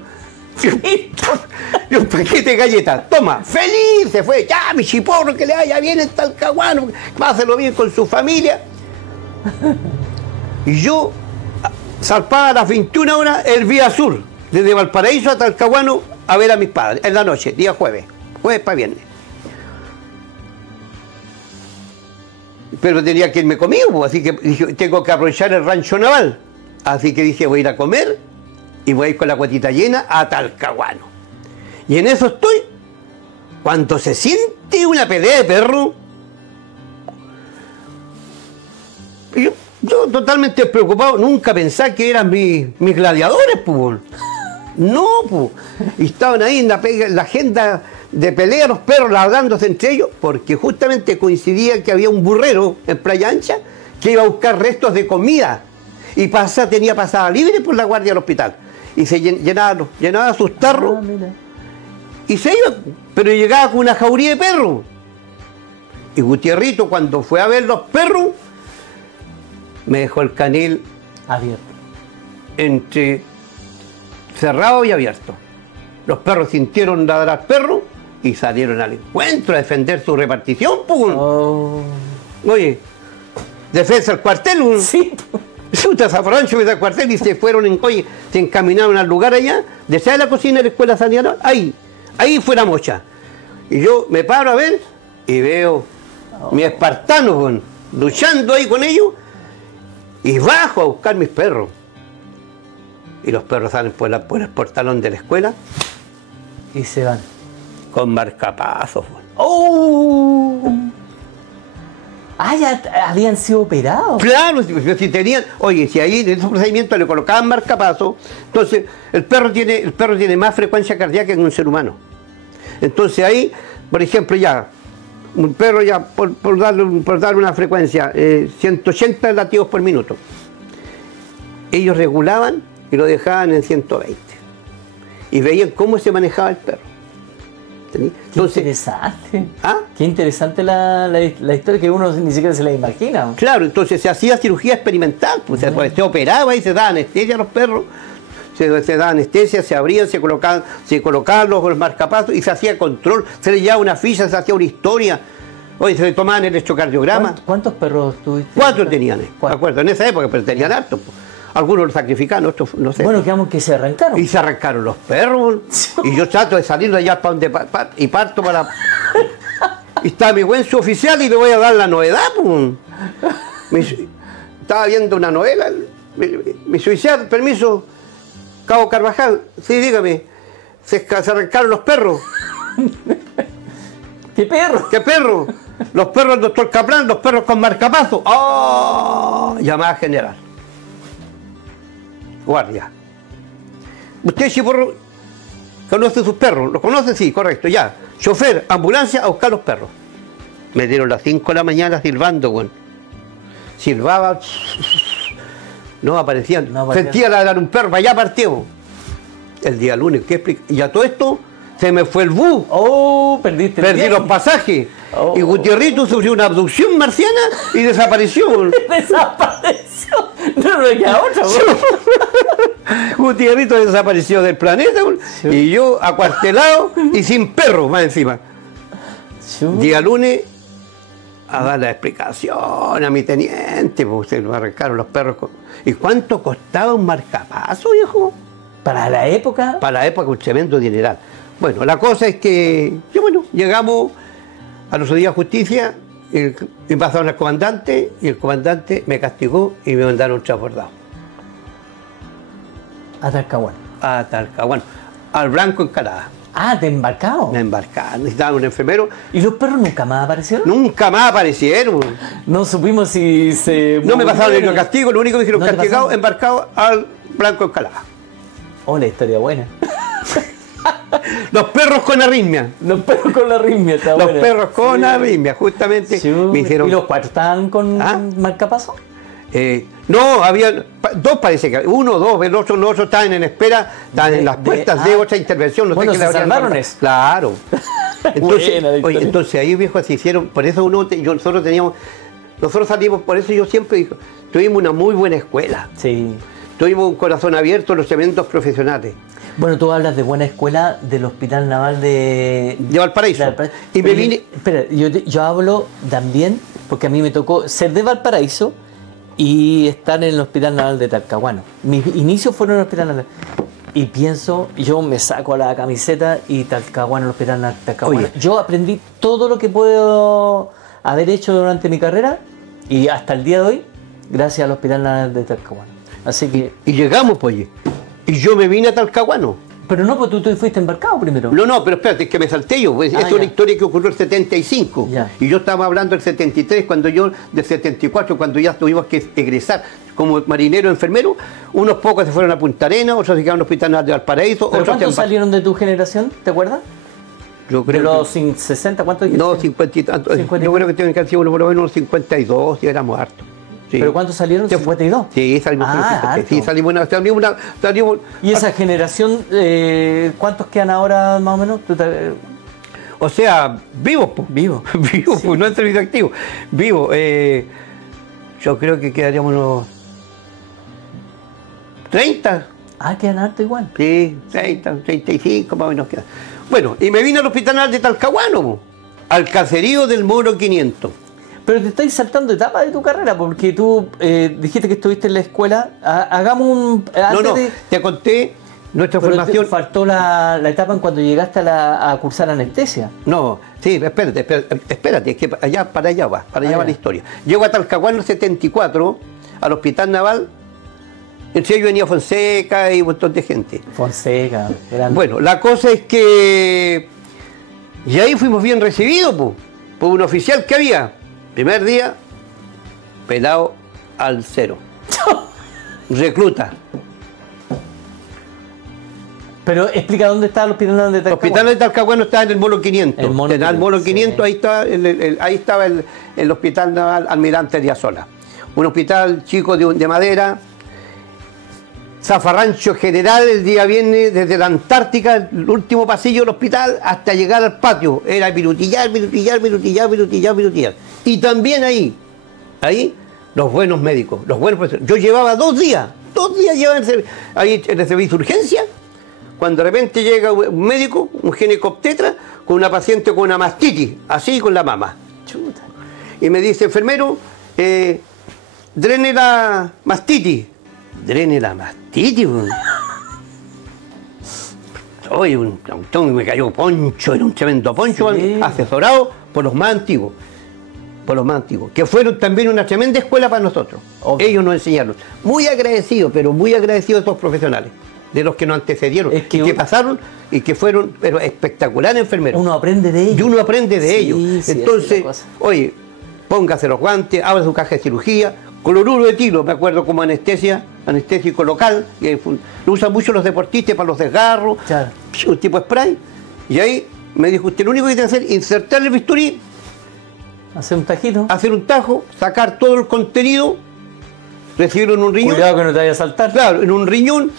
y un paquete de galletas. Toma, feliz se fue, ya mi chiporro, que le vaya bien en Talcahuano, páselo bien con su familia. Y yo zarpaba a las 21 horas el Vía Sur, desde Valparaíso a Talcahuano a ver a mis padres, en la noche, día jueves para viernes. Pero tenía que irme conmigo, así que dije, tengo que aprovechar el rancho naval. Así que dije, voy a ir a comer y voy a ir con la cuatita llena a Talcahuano. Y en eso estoy, cuando se siente una pelea de perro, yo totalmente preocupado, nunca pensaba que eran mis gladiadores, pues. No, pues. Y estaban ahí en la agenda de pelea los perros ladrandose entre ellos, porque justamente coincidía que había un burrero en Playa Ancha que iba a buscar restos de comida y tenía pasada libre por la guardia del hospital. Y se llenaba sus tarros y se iba, pero llegaba con una jauría de perros. Y Gutierrito, cuando fue a ver los perros, me dejó el canil abierto, entre cerrado y abierto. Los perros sintieron ladrar perros y salieron al encuentro a defender su repartición, pues. Oh. Oye, defensa al cuartel. Sí. Puta, Zafarancho al cuartel y se fueron se encaminaron al lugar allá, desde la cocina de la escuela sanitaria, ahí fue la mocha. Y yo me paro a ver y veo mis espartanos, luchando ahí con ellos, y bajo a buscar mis perros. Y los perros salen por el portalón de la escuela y se van. Con marcapasos. ¡Oh! Ah, ya habían sido operados. Claro, si tenían, oye, si ahí en esos procedimientos le colocaban marcapasos, entonces el perro tiene más frecuencia cardíaca que un ser humano. Entonces ahí, por ejemplo, ya, un perro ya, por darle una frecuencia, 180 latidos por minuto. Ellos regulaban y lo dejaban en 120. Y veían cómo se manejaba el perro. Entonces, qué interesante. ¿Ah? Qué interesante la historia, que uno ni siquiera se la imagina. Claro, entonces se hacía cirugía experimental, pues, se operaba y se daba anestesia a los perros, se daba anestesia, se abrían, se colocaban los marcapasos y se hacía control, se le llevaba una ficha, se hacía una historia. Oye, se le tomaban el electrocardiograma. ¿Cuántos perros tuviste? 4 tenían, me acuerdo, en esa época, pero tenían hartos. Algunos los sacrificaron, otros no sé. Bueno, quedamos que se arrancaron. Y se arrancaron los perros. Y yo trato de salir de allá para donde y parto para. Y está mi buen suboficial y le voy a dar la novedad, pues. Estaba viendo una novela. Mi suboficial, permiso, Cabo Carvajal. Sí, dígame. Se arrancaron los perros. ¿Qué perro? ¿Qué perro? Los perros del doctor Caplan, los perros con marcapaso. ¡Oh! Llamada general. Guardia. Usted, Chiporro, conoce sus perros. ¿Los conoce? Sí, correcto, ya. Chofer, ambulancia, a buscar los perros. Me dieron las 5 de la mañana silbando, güey. Silbaba. No aparecían. No aparecían. Sentía ladrar un perro, para allá partimos. El día lunes, ¿qué explica? Y a todo esto se me fue el bus. Oh, perdiste el Perdí viaje. los pasajes. Oh. Y Gutierrito sufrió una abducción marciana y desapareció. Desapareció. No me queda otra. Gutierrito desapareció del planeta Sí. y yo acuartelado y sin perro más encima. Día lunes a dar la explicación a mi teniente, pues se lo arrancaron los perros. ¿Y cuánto costaba un marcapaso, viejo? Para la época. Para la época un tremendo dineral. Bueno, la cosa es que, llegamos a los días de justicia y pasaron al comandante y el comandante me castigó y me mandaron transbordado. A Talcahuano. A Talcahuano, al Blanco Encalada. Ah, te embarcado. Me embarcaron, necesitaban un enfermero. ¿Y los perros nunca más aparecieron? Nunca más aparecieron. No supimos si se. No me pasaron el castigo, lo único que dijeron ¿No te castigado, pasaron? embarcado al Blanco Encalada. Oh, la historia buena. Los perros con arritmia. Los perros con la arritmia, está Los buena. perros con Sí. arritmia, justamente Sí. me hicieron. ¿Y los cuatro estaban con ¿Ah? marcapaso? No, había dos, parece que uno, dos, el otro, los otros estaban en espera, estaban en las puertas de otra intervención. No bueno, sé qué se le habrían salvaron pasado. eso. Claro. Entonces, Buena la historia. entonces ahí, viejo, se hicieron, por eso nosotros salimos, por eso yo siempre digo, tuvimos una muy buena escuela, Sí. tuvimos un corazón abierto, los tremendos profesionales. Bueno, tú hablas de buena escuela del Hospital Naval de Valparaíso. Y me Pero vine. Espera, yo hablo también, porque a mí me tocó ser de Valparaíso y estar en el Hospital Naval de Talcahuano. Mis inicios fueron en el Hospital Naval. Y pienso, yo me saco la camiseta y Talcahuano, el Hospital Naval de Talcahuano. Oye. Yo aprendí todo lo que puedo haber hecho durante mi carrera y hasta el día de hoy, gracias al Hospital Naval de Talcahuano. Así que. Y llegamos, pues. Y yo me vine a Talcahuano. Pero no, pues tú fuiste embarcado primero. No, pero espérate, es que me salté yo. Pues, es ya. una historia que ocurrió en el 75. Ya. Y yo estaba hablando del 73, cuando yo, del 74, cuando ya tuvimos que egresar como marinero enfermero. Unos pocos se fueron a Punta Arenas, otros se quedaron al Hospital Naval de Valparaíso. ¿Pero Otros cuántos se salieron de tu generación? ¿Te acuerdas? Yo De creo los que, 60, ¿cuántos dijiste? no, 50 y tantos. 50 y Yo creo que tienen que haber sido por lo menos unos 52, y éramos hartos. Sí. ¿Pero cuántos salieron? Se- 52. Sí, salimos con el 50. Sí, harto. salimos ¿Y esa generación, cuántos quedan ahora más o menos? o sea, vivos, pues. Vivos. Vivos, Sí. pues, no en servicio activo. Vivos. Yo creo que quedaríamos unos 30. Ah, quedan harto igual. Sí, 30, 35 más o menos queda. Bueno, y me vine al Hospital Naval de Talcahuano, po, al caserío del Moro 500. Pero te estáis saltando etapas de tu carrera, porque tú dijiste que estuviste en la escuela. Hagamos un... No, te conté nuestra pero formación. te faltó la etapa en cuando llegaste a cursar anestesia. No, sí, espérate, es que para allá va ya. la historia. Llego a Talcahuano en el 74, al Hospital Naval, entre ellos venía Fonseca y un montón de gente. Fonseca, grande. Bueno, la cosa es que... Y ahí fuimos bien recibidos, por un oficial que había. Primer día, pelado al cero. Recluta. Pero explica dónde está el Hospital Naval de El Talcahuano. Hospital de Talcahuano está en el Mono 500. El Mono En el 500, Mono 500, sí. ahí estaba el Hospital Naval Almirante Díaz-Sola. Un hospital chico de madera. Zafarrancho general el día viernes desde la Antártica, el último pasillo del hospital, hasta llegar al patio. Era pirutillar. Y también ahí, los buenos médicos, los buenos profesores. Yo llevaba 2 días llevaba ahí en el servicio de urgencia, cuando de repente llega un médico, un ginecobstetra, con una paciente con una mastitis, así con la mama. Chuta. Y me dice, enfermero, drene la mastitis. Drene la mastitis, weón. Oye, me cayó poncho, era un tremendo poncho, Sí. asesorado por los más antiguos. Que fueron también una tremenda escuela para nosotros. Obvio. Ellos nos enseñaron. Muy agradecidos, pero muy agradecidos a estos profesionales. de los que nos antecedieron, Es que y que pasaron y que fueron pero espectaculares enfermeros. Uno aprende de ellos. Y uno aprende de Sí, ellos. sí, esa es Entonces, la cosa. oye, póngase los guantes, abra su caja de cirugía, cloruro de etilo, me acuerdo como anestésico local, y lo usan mucho los deportistas para los desgarros, Claro. un tipo spray, y ahí me dijo, usted lo único que tiene que hacer es insertar el bisturí, Hacer un tajito. hacer un tajo, sacar todo el contenido, recibirlo en un riñón, Cuidado que no te vaya a saltar. claro, en un riñón,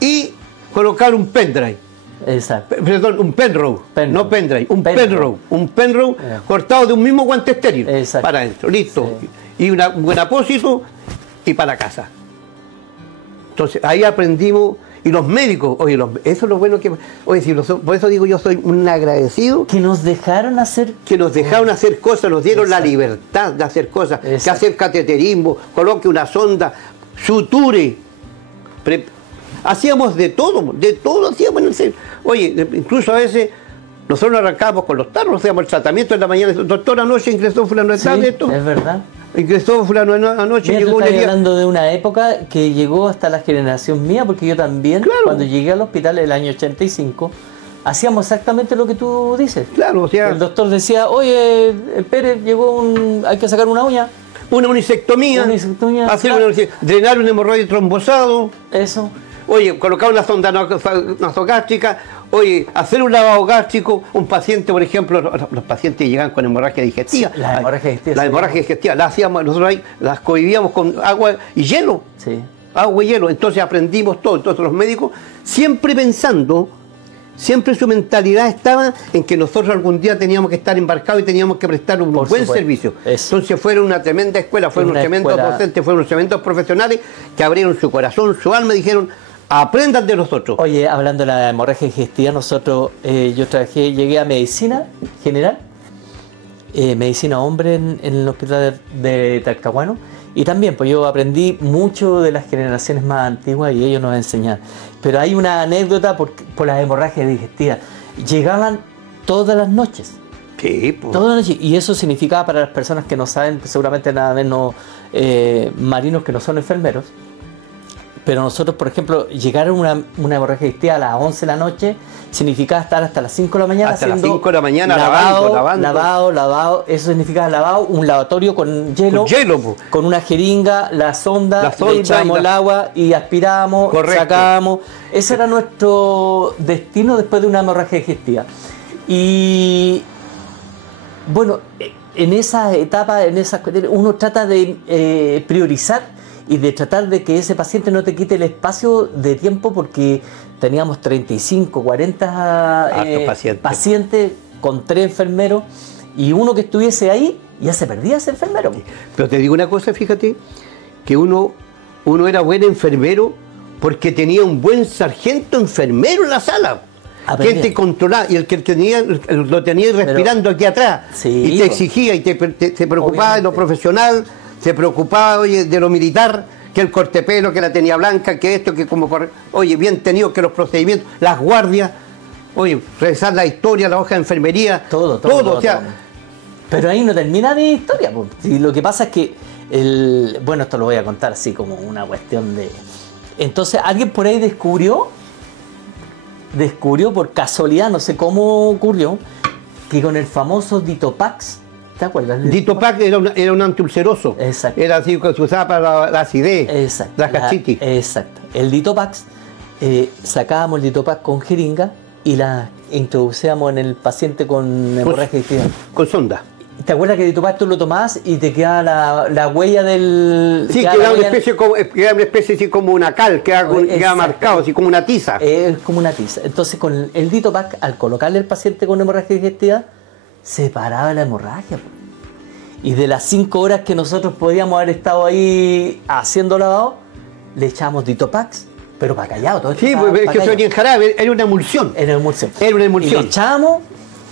y colocar un pendrive. Exacto. Perdón, un penroll, Penroll. no pendrive, un Penroll. penroll cortado de un mismo guante estéril Exacto. para adentro, listo. Sí. Y un buen apósito y para casa. Entonces ahí aprendimos, y los médicos, oye, eso es lo bueno que, oye, por eso digo yo soy un agradecido Que nos dejaron hacer. que nos dejaron hacer cosas, nos dieron la Exacto. libertad de hacer cosas, que Exacto. hacer cateterismo, coloque una sonda, suture. Hacíamos de todo hacíamos en el centro. Oye, incluso a veces nosotros arrancábamos con los tarros, hacíamos el tratamiento en la mañana. Doctor, anoche ingresó fulano de Sí, tal, esto. es verdad. Ingresó fulano anoche, Mira, tú llegó un estás día. hablando de una época que llegó hasta la generación mía, porque yo también, Claro. cuando llegué al hospital en el año 85, hacíamos exactamente lo que tú dices. Claro, o sea, El doctor decía, oye, Pérez, hay que sacar una uña. una unisectomía, Una unisectomía, hacer claro. drenar un hemorroide trombosado. Eso. Oye, colocar una sonda nasogástrica, oye, hacer un lavado gástrico, un paciente, por ejemplo, los pacientes llegan con hemorragia digestiva. Sí, la hemorragia digestiva, La sí. hemorragia digestiva, la hacíamos, nosotros ahí, las cohibíamos con agua y hielo. Sí. Agua y hielo. Entonces aprendimos todo. Entonces los médicos, siempre pensando, siempre su mentalidad estaba en que nosotros algún día teníamos que estar embarcados y teníamos que prestar un Por buen supuesto. servicio. Eso. Entonces fueron una tremenda escuela, fueron Una unos tremendos escuela. docentes, fueron unos tremendos profesionales que abrieron su corazón, su alma y dijeron, aprendan de nosotros. Oye, hablando de la hemorragia digestiva, nosotros, yo llegué a medicina general, medicina hombre en el hospital de Talcahuano, y también pues yo aprendí mucho de las generaciones más antiguas y ellos nos enseñaron. Pero hay una anécdota por las hemorragias digestivas. Llegaban todas las noches. Sí, pues. Todas las noches. Y eso significaba para las personas que no saben, seguramente nada menos marinos que no son enfermeros. Pero nosotros, por ejemplo, llegar a una hemorragia digestiva a las 11 de la noche significaba estar hasta las 5 de la mañana Hasta las haciendo 5 de la mañana lavado. Eso significaba lavado, un lavatorio con hielo. Con hielo, po. Con una jeringa, la sonda y le echábamos el agua y aspirábamos, Correcto. sacábamos. Ese era nuestro destino después de una hemorragia digestiva. Y bueno, en esa etapa, uno trata de priorizar y de tratar de que ese paciente no te quite el espacio de tiempo, porque teníamos 35, 40 pacientes con 3 enfermeros, y uno que estuviese ahí ya se perdía ese enfermero. Pero te digo una cosa, fíjate, que uno era buen enfermero porque tenía un buen sargento enfermero en la sala. Aprendía. Que te controlaba, y el que lo tenía respirando aquí atrás, Sí, y te exigía y te preocupaba de lo profesional, se preocupaba, oye, de lo militar, que el cortepelo, que la tenía blanca, que esto, que como oye, bien tenido, que los procedimientos, las guardias, oye, revisar la historia, la hoja de enfermería, Todo, o sea, pero ahí no termina mi historia, pues. Y lo que pasa es que bueno, esto lo voy a contar así como una cuestión de... Entonces alguien por ahí descubrió por casualidad, no sé cómo ocurrió, que con el famoso Ditopax, ¿te acuerdas? Ditopax era un antiulceroso. Exacto. Era así que se usaba para la acidez, Exacto. la gastritis. Exacto. El Ditopax, sacábamos el Ditopax con jeringa y la introducíamos en el paciente con hemorragia digestiva. Con sonda. ¿Te acuerdas que el Ditopax tú lo tomabas y te quedaba la huella del... Sí, queda una especie así como una cal, queda marcado, así como una tiza. Es como una tiza. Entonces con el Ditopax, al colocarle al paciente con hemorragia digestiva, se paraba la hemorragia. Y de las 5 horas que nosotros podíamos haber estado ahí haciendo lavado, le echábamos Ditopax, pero para callado. Todo Sí, pues es que eso era en jarabe, era una emulsión. Era emulsión. Era una Y emulsión. le echábamos,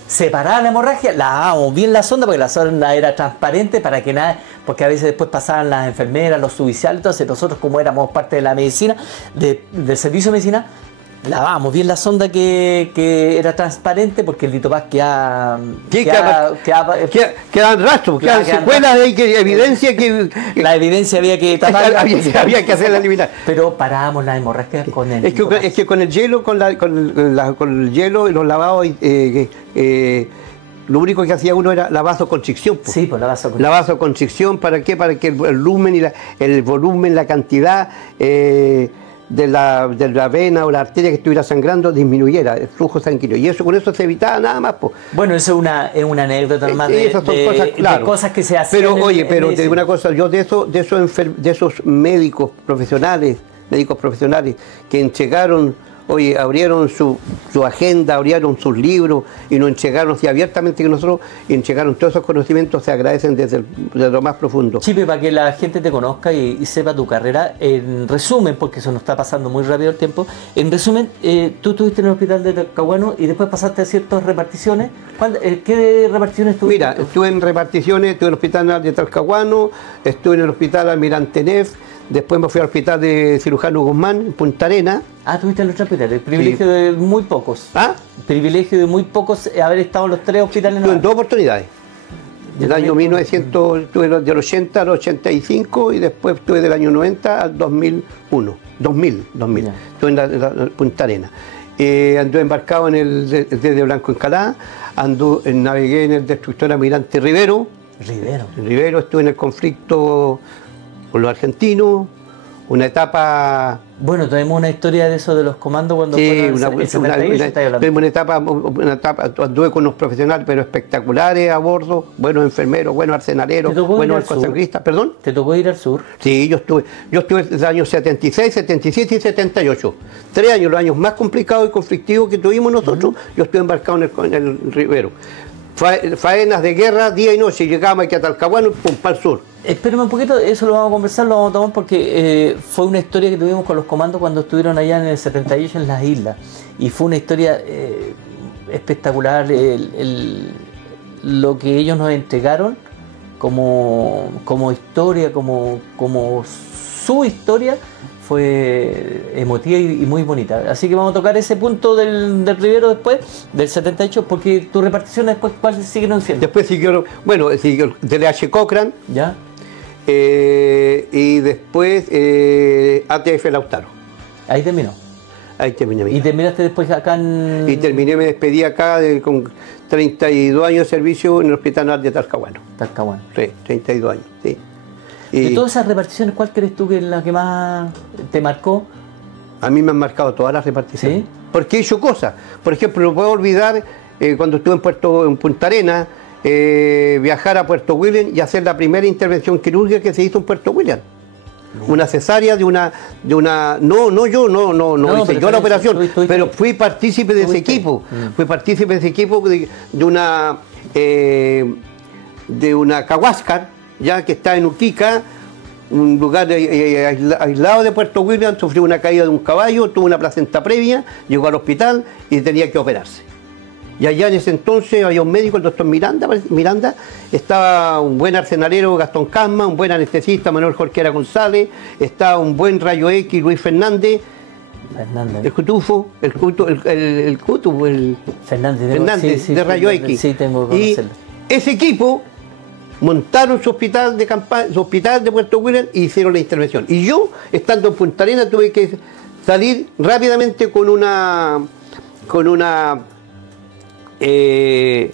separaba la hemorragia, lavábamos bien la sonda, porque la sonda era transparente para que nada, porque a veces después pasaban las enfermeras, los subiciales, entonces nosotros, como éramos parte de la medicina, del servicio de medicina, Lavamos bien la sonda que era transparente porque el litopás quedan rastros, quedan secuelas de que evidencia que la evidencia había que taparla. había que hacerla eliminar. Pero parábamos la hemorragia con el es que con el hielo, con el hielo y los lavados, lo único que hacía uno era la vasoconstricción. Sí, pues la vasoconstricción. La vasoconstricción, ¿para qué? Para que el volumen, el volumen, la cantidad de la vena o la arteria que estuviera sangrando disminuyera el flujo sanguíneo. Y eso con eso se evitaba nada más. Pues. Bueno, eso es una anécdota más de cosas que se hacen. Pero oye, te digo una cosa, yo de esos médicos profesionales que entregaron, oye, abrieron su agenda, abrieron sus libros y nos entregaron así abiertamente que nosotros entregaron todos esos conocimientos, se agradecen desde lo más profundo. Chipe, para que la gente te conozca y sepa tu carrera, en resumen, porque eso nos está pasando muy rápido el tiempo, en resumen, tú estuviste en el hospital de Talcahuano y después pasaste a ciertas reparticiones. ¿Qué reparticiones tuviste? Mira, estuve en reparticiones, estuve en el hospital de Talcahuano, estuve en el hospital Almirante Neff. Después me fui al hospital de Cirujano Guzmán, en Punta Arenas. Ah, tuviste en los tres hospitales. El privilegio de muy pocos. ¿Ah? El privilegio de muy pocos haber estado en los tres hospitales. Tuve en dos oportunidades. Del año 1900, estuve del 80 al 85 y después estuve del año 90 al 2001. 2000. Yeah. Estuve en la Punta Arenas. Anduve embarcado desde Blanco Encalada, navegué en el destructor Almirante Rivero. Rivero, estuve en el conflicto con los argentinos, una etapa... Bueno, tenemos una historia de eso de los comandos cuando fueron una etapa, anduve con unos profesionales pero espectaculares a bordo, buenos enfermeros, buenos arsenaleros, buenos arcosangristas. ¿Perdón? ¿Te tocó ir al sur? Sí, yo estuve desde los años 76, 77 y 78. 3 años, los años más complicados y conflictivos que tuvimos nosotros, yo estuve embarcado en el Rivero. Faenas de guerra, día y noche, llegábamos aquí a Talcahuano y pum, para el sur. Espérame un poquito, eso lo vamos a conversar, lo vamos a tomar porque fue una historia que tuvimos con los comandos cuando estuvieron allá en el 78 en las islas. Y fue una historia espectacular, lo que ellos nos entregaron como historia, como su historia, fue emotiva y muy bonita. Así que vamos a tocar ese punto del Rivero después, del 78, porque tu repartición después, ¿cuáles siguieron siendo? Después siguió DLH Cochrane. ¿Ya? Y después ATF Lautaro. Ahí terminó. Ahí terminé. ¿Y terminaste después acá en...? Y terminé, me despedí acá con 32 años de servicio en el Hospital Naval de Talcahuano. Talcahuano. Sí, 32 años, sí. De todas esas reparticiones, ¿cuál crees tú que es la que más te marcó? A mí me han marcado todas las reparticiones. ¿Sí? Porque he hecho cosas. Por ejemplo, no puedo olvidar cuando estuve en Punta Arenas, viajar a Puerto William y hacer la primera intervención quirúrgica que se hizo en Puerto William. Una cesárea de una no hice yo la operación, pero fui partícipe de ese equipo. Fui partícipe de ese equipo de una Cahuáscar, ya que está en Uquica, un lugar aislado de Puerto William. Sufrió una caída de un caballo, tuvo una placenta previa, llegó al hospital y tenía que operarse. Y allá en ese entonces había un médico, el doctor Miranda, estaba un buen arsenalero, Gastón Casma, un buen anestesista, Manuel Jorquera González, estaba un buen rayo X, Luis Fernández, el Cutufo, Fernández sí, de rayo X. Sí, tengo que conocerlo. Y ese equipo montaron su hospital de campaña, su hospital de Puerto William y hicieron la intervención. Y yo, estando en Punta Arenas, tuve que salir rápidamente con una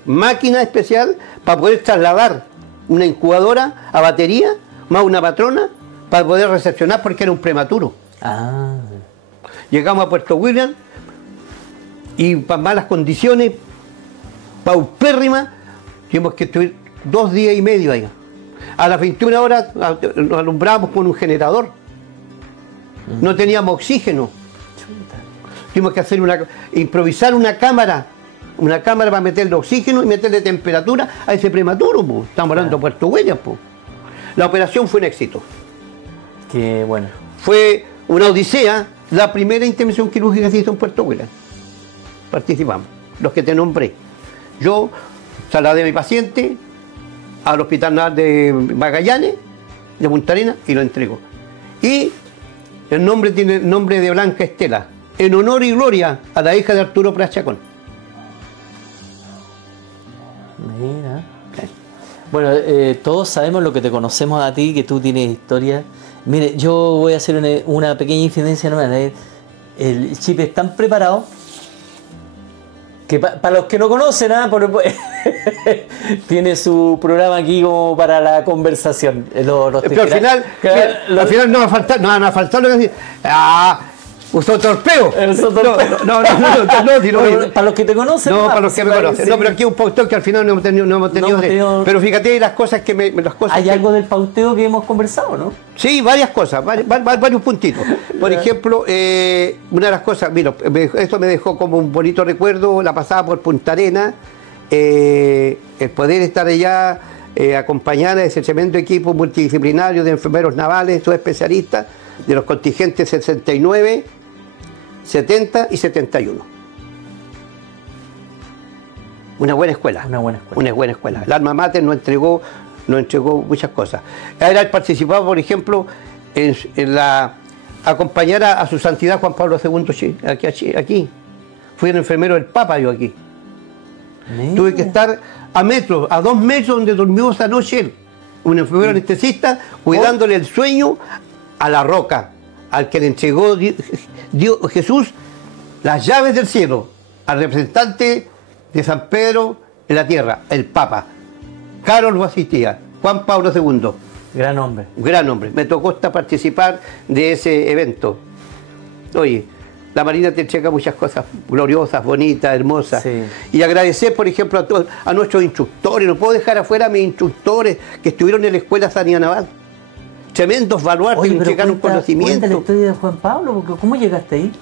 máquina especial para poder trasladar una incubadora a batería, más una patrona, para poder recepcionar porque era un prematuro. Ah. Llegamos a Puerto William y para malas condiciones, paupérrimas, tuvimos que estuvir 2 días y medio ahí. A las 21 horas nos alumbrábamos con un generador. No teníamos oxígeno. Tuvimos que improvisar una cámara para meterle oxígeno y meterle temperatura a ese prematuro. Po. Estamos hablando de Puerto William. Po. La operación fue un éxito. Qué bueno. Fue una odisea, la primera intervención quirúrgica que se hizo en Puerto William. Participamos, los que te nombré. Yo trasladé a mi paciente al Hospital Naval de Magallanes, de Punta Arenas, y lo entrego. Y el nombre tiene el nombre de Blanca Estela, en honor y gloria a la hija de Arturo Prat Chacón. Mira. Bueno, todos sabemos lo que te conocemos a ti, que tú tienes historia. Mire, yo voy a hacer una pequeña incidencia nueva. El Chipe es tan preparado que para los que no conocen, tiene su programa aquí como para la conversación. Pero al final no va a faltar lo que decir. Usó torpeo. No, para los que te conocen. No, para los que me conocen. No, pero aquí un pauteo que al final no hemos tenido. Pero fíjate las cosas que Hay algo del pauteo que hemos conversado, ¿no? Sí, varias cosas, varios puntitos. Por ejemplo, una de las cosas, mira, esto me dejó como un bonito recuerdo, la pasada por Punta Arenas, el poder estar allá, acompañar a ese tremendo equipo multidisciplinario de enfermeros navales, subespecialistas, de los contingentes 69, 70 y 71. Una buena escuela. Una buena escuela. El alma mater nos entregó muchas cosas. Él participaba, por ejemplo, en acompañar a su santidad Juan Pablo II aquí. Fui el enfermero del Papa yo aquí. Mira. Tuve que estar a 2 metros donde durmió esa noche él. Un enfermero anestesista cuidándole el sueño a la roca, al que le entregó Jesús las llaves del cielo, al representante de San Pedro en la tierra, el Papa. Carol lo asistía, Juan Pablo II. Gran hombre. Gran hombre. Me tocó participar de ese evento. Oye, la Marina te entrega muchas cosas gloriosas, bonitas, hermosas. Sí. Y agradecer, por ejemplo, a nuestros instructores. No puedo dejar afuera a mis instructores que estuvieron en la Escuela Sanidad Naval. Tremendos baluartes que entregaron conocimiento. Cuenta la historia de Juan Pablo, porque ¿cómo llegaste ahí?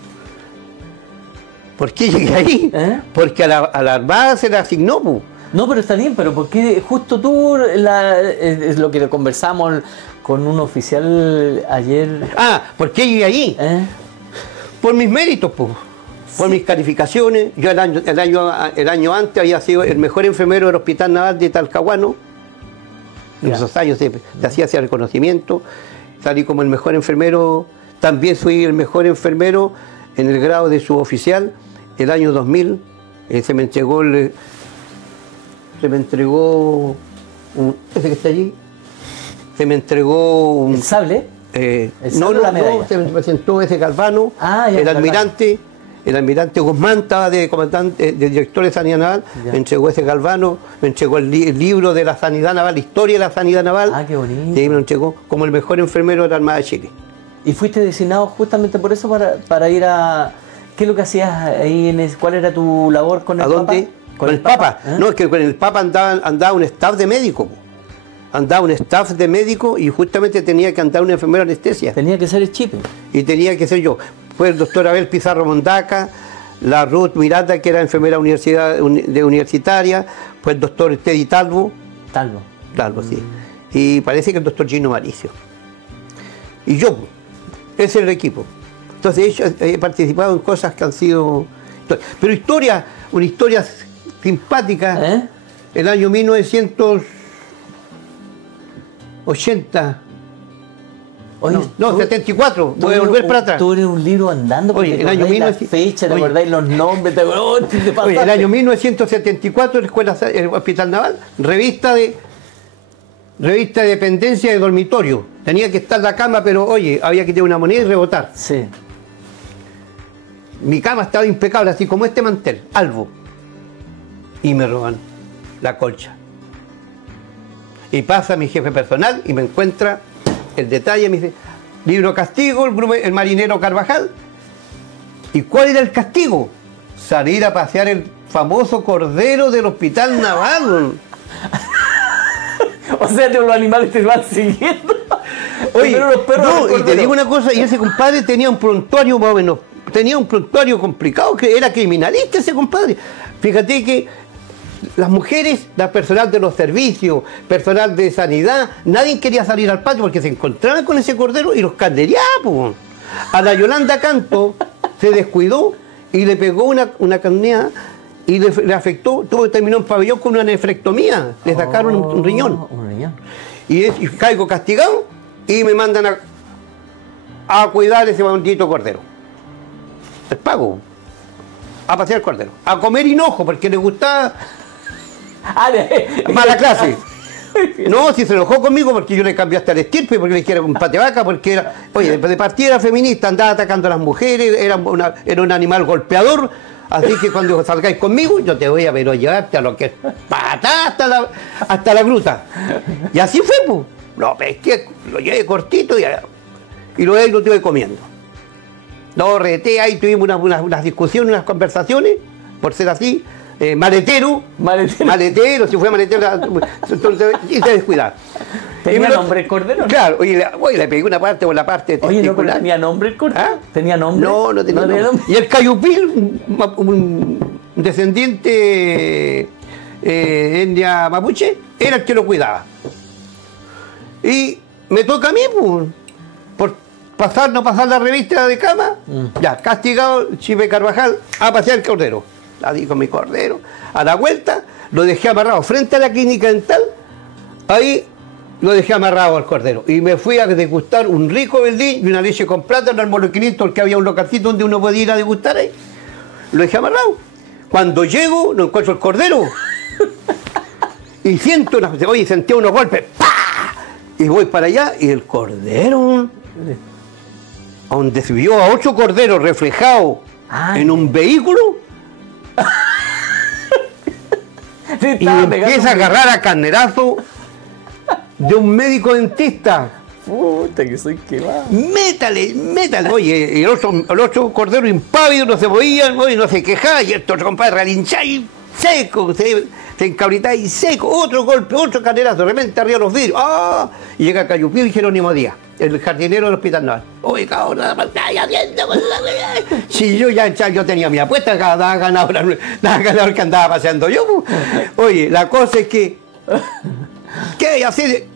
¿Por qué llegué ahí? Porque a la Armada se le asignó. No, pero está bien, pero ¿por qué justo tú, es lo que conversamos con un oficial ayer? ¿Por qué llegué ahí? Por mis méritos, por mis calificaciones. Yo el año antes había sido el mejor enfermero del Hospital Naval de Talcahuano. En esos años se hacía ese reconocimiento. Salí como el mejor enfermero. También fui el mejor enfermero en el grado de suboficial. El año 2000 se me entregó ese que está allí. Se me entregó un... ¿El sable? La medalla. Se me presentó ese Galvano, el almirante. El almirante Guzmán estaba de comandante, de director de Sanidad Naval, me entregó ese Galvano, me entregó el libro de la Sanidad Naval, la historia de la Sanidad Naval. Qué bonito. Y ahí me lo entregó como el mejor enfermero de la Armada de Chile. ¿Y fuiste designado justamente por eso, para ir a... ¿Qué es lo que hacías ahí? ¿Cuál era tu labor con el Papa? ¿A dónde? ¿Con el Papa? No, es que con el Papa andaba un staff de médicos. Andaba un staff de médicos y justamente tenía que andar un enfermero de anestesia. Tenía que ser el Chipe. Y tenía que ser yo. Fue el doctor Abel Pizarro Mondaca, la Ruth Miranda, que era enfermera universitaria, fue el doctor Teddy Talvo. Talvo, sí. Y parece que el doctor Gino Maricio. Y yo, ese es el equipo. Entonces he participado en cosas que han sido... Pero una historia simpática, el año 1980... Oye, no, 74, voy a volver para atrás. Tú eres un libro andando, porque el año 1900, te acordáis los nombres, el año 1974, el Hospital Naval, revista de dependencia de dormitorio. Tenía que estar la cama, pero oye, había que tener una moneda y rebotar. Sí. Mi cama estaba impecable, así como este mantel, albo. Y me roban la colcha. Y pasa mi jefe personal y me encuentra el detalle, me dice, libro castigo, el marinero Carvajal. ¿Y cuál era el castigo? Salir a pasear el famoso cordero del Hospital Naval. O sea, los animales te van siguiendo. Oye, y te digo una cosa, y ese compadre tenía un prontuario más o menos, tenía un prontuario complicado, que era criminalista ese compadre. Fíjate que las mujeres, la personal de los servicios, personal de sanidad, nadie quería salir al patio porque se encontraban con ese cordero y los carnereaba. A la Yolanda Canto se descuidó y le pegó una carneada y le afectó, terminó en pabellón con una nefrectomía, le sacaron un riñón. Y caigo castigado y me mandan a cuidar ese maldito cordero. el pago, a pasear el cordero, a comer hinojo, porque le gustaba mala clase. No, si se enojó conmigo porque yo le cambié hasta el estirpe, porque le dije era un pate vaca, porque era, oye, de partida era feminista, andaba atacando a las mujeres, era un animal golpeador, así que cuando salgáis conmigo, yo te voy a ver, llevarte a lo que es patá hasta la gruta. Y así fue, pues. Lo pesqué, lo llevé cortito y lo estuve comiendo. Lo reté, ahí tuvimos unas discusiones, unas conversaciones, por ser así. Maletero, si fue maletero, entonces, y se descuidaba. ¿Tenía nombre el cordero? Claro, le pegué una parte por la parte testicular. Oye, no, pero ¿tenía nombre el cordero? ¿Ah? ¿Tenía nombre? No tenía nombre. Y el cayupil, un descendiente etnia mapuche, era el que lo cuidaba. Y me toca a mí, pues, por no pasar la revista de cama, ya, castigado, Chipe Carvajal, a pasear el cordero. Así con mi cordero, a la vuelta, lo dejé amarrado frente a la clínica dental, ahí lo dejé amarrado al cordero. Y me fui a degustar un rico verdín y una leche con plátano al Molo 500, porque había un localcito donde uno podía ir a degustar ahí. Lo dejé amarrado. Cuando llego, no encuentro el cordero. Y sentí unos golpes, ¡pah! Y voy para allá y el cordero, donde se vio a 8 corderos reflejados en un vehículo, y empieza a agarrar a carnerazo de un médico dentista. Puta, que soy quemado. Métale. Oye, y el otro cordero impávido, no se movía, no se quejaba, y esto, compadre, relinchaba y seco, se encabritaba y seco, otro golpe, otro carnerazo, de repente arriba los vidrios. ¡Ah! Y llega Cayupío y Jerónimo Díaz, el jardinero del Hospital Naval. Oye, cabrón, si yo tenía mi apuesta, daba ganador que andaba paseando yo. Oye, la cosa es que, ¿qué hay que hacer?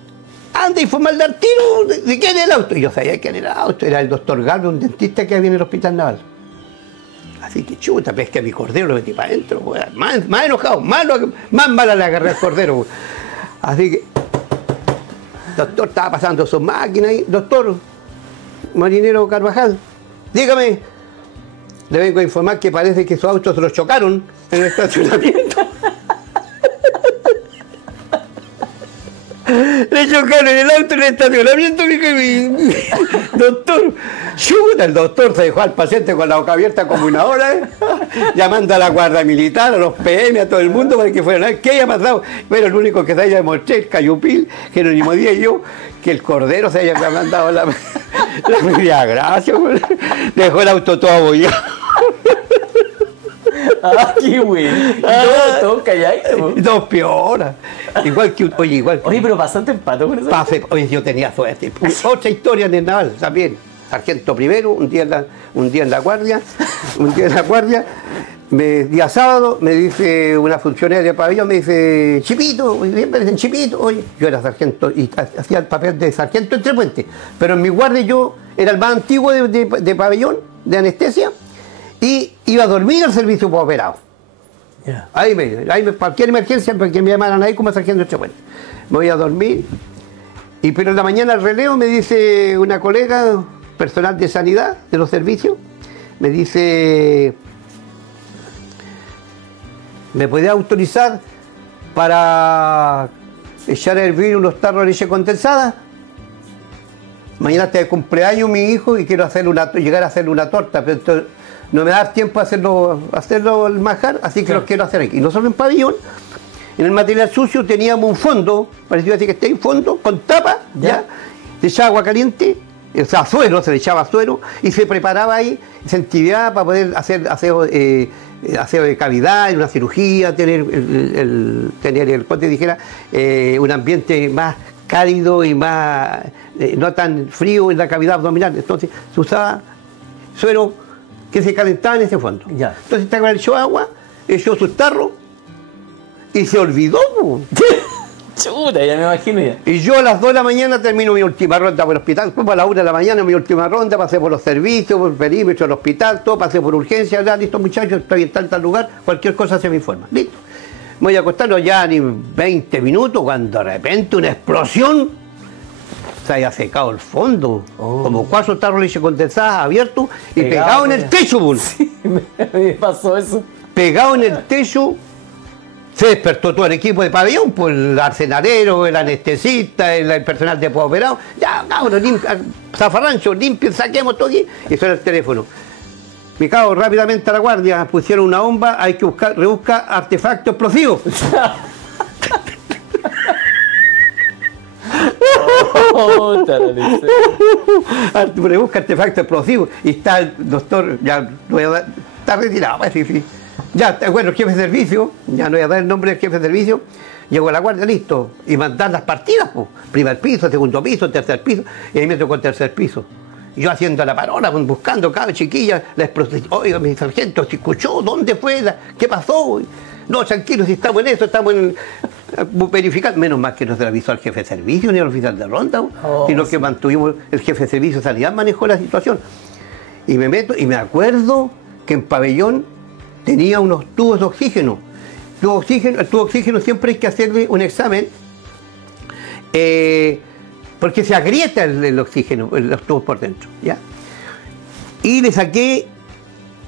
Anda y fue al tiro, ¿de quién era el auto? Y yo sabía quién era el auto, era el doctor Galvez, un dentista que había en el Hospital Naval. Así que chuta, pesqué a mi cordero, lo metí para adentro, más enojado, más mala le agarré al cordero. Así que, el doctor estaba pasando sus máquinas ahí. Doctor Marinero Carvajal, dígame, le vengo a informar que parece que sus autos se los chocaron en el estacionamiento. Le chocaron el auto en el estacionamiento, doctor. Chuta, el doctor se dejó al paciente con la boca abierta como una hora, llamando a la Guardia Militar, a los PM, a todo el mundo para que fueran a ver qué haya pasado. Pero el único que se haya demostrado, el Cayupil, Jerónimo Díaz y yo, que el cordero se haya mandado la media gracia, dejó el auto todo abollado. Ah, qué güey. Todo calladito. 2 pioras. Igual que, oye, pero bastante empato con eso. Oye, yo tenía suerte. Otra historia en el naval también. Sargento primero, un día en la guardia, día sábado, me dice una funcionaria de pabellón, me dice, Chipito, siempre dicen Chipito. Oye, yo era sargento y hacía el papel de sargento entre puentes, pero en mi guardia yo era el más antiguo de pabellón, de anestesia, y iba a dormir al servicio operado. Yeah. Ahí cualquier emergencia, porque me llamaran ahí como sargento entre puentes. Me voy a dormir, pero en la mañana al releo me dice una colega, personal de sanidad, de los servicios, me dice, ¿me puede autorizar para echar a hervir unos tarros de leche condensada? Mañana está de cumpleaños mi hijo y quiero llegar a hacerle una torta, pero entonces no me da tiempo a hacerlo el manjar, así que los quiero hacer aquí. Y nosotros en pabellón, en el material sucio teníamos un fondo, parecía así que está ahí, un fondo con tapa, ¿ya? Se echaba agua caliente, o sea, se le echaba suero y se preparaba ahí, se actividad para poder hacer aseo de cavidad, en una cirugía, tener como te dijera, un ambiente más cálido y más, no tan frío en la cavidad abdominal. Entonces se usaba suero que se calentaba en ese fondo. Ya. Entonces estaba echó agua, echó sus tarros y se olvidó. Chuta, ya me imagino ya. Y yo a las 2 de la mañana termino mi última ronda por el hospital. Después a las 1 de la mañana mi última ronda, pasé por los servicios, por el perímetro del hospital, todo, pasé por urgencia, ya, listo muchachos, estoy en tal lugar, cualquier cosa se me informa. Listo. Me voy a acostar ya ni 20 minutos cuando de repente una explosión. se había secado el fondo, Oh. como 4 tarros de leche condensada abiertos y Pegado, pegado en el techo, po. Sí, me pasó eso. Pegado en el techo. Se despertó todo el equipo de pabellón, pues el arsenalero, el anestesista, el personal de postoperado. Ya, cabrón, zafarrancho, limpien, saquemos todo aquí. Y suena el teléfono. Me cago rápidamente a la guardia, pusieron una bomba, hay que buscar, rebusca artefactos explosivos. Rebusca artefactos explosivos. Y está el doctor, ya está retirado, parece que sí. Ya, bueno, el jefe de servicio, ya no voy a dar el nombre del jefe de servicio, llegó a la guardia, listo, y mandar las partidas, pues. Primer piso, segundo piso, tercer piso, y ahí me tocó el tercer piso. Yo haciendo la parola, buscando cada chiquilla, la explosión. Oiga, mi sargento, ¿se escuchó? ¿Dónde fue? ¿Qué pasó? No, tranquilo, si estamos en eso, estamos en verificar. Menos mal que no se le avisó al jefe de servicio ni al oficial de ronda, sino que mantuvimos, el jefe de servicio de sanidad manejó la situación. Y me meto, y me acuerdo que en pabellón tenía unos tubos de oxígeno. El tubo de oxígeno siempre hay que hacerle un examen porque se agrieta el oxígeno, los tubos por dentro, ¿ya? Y le saqué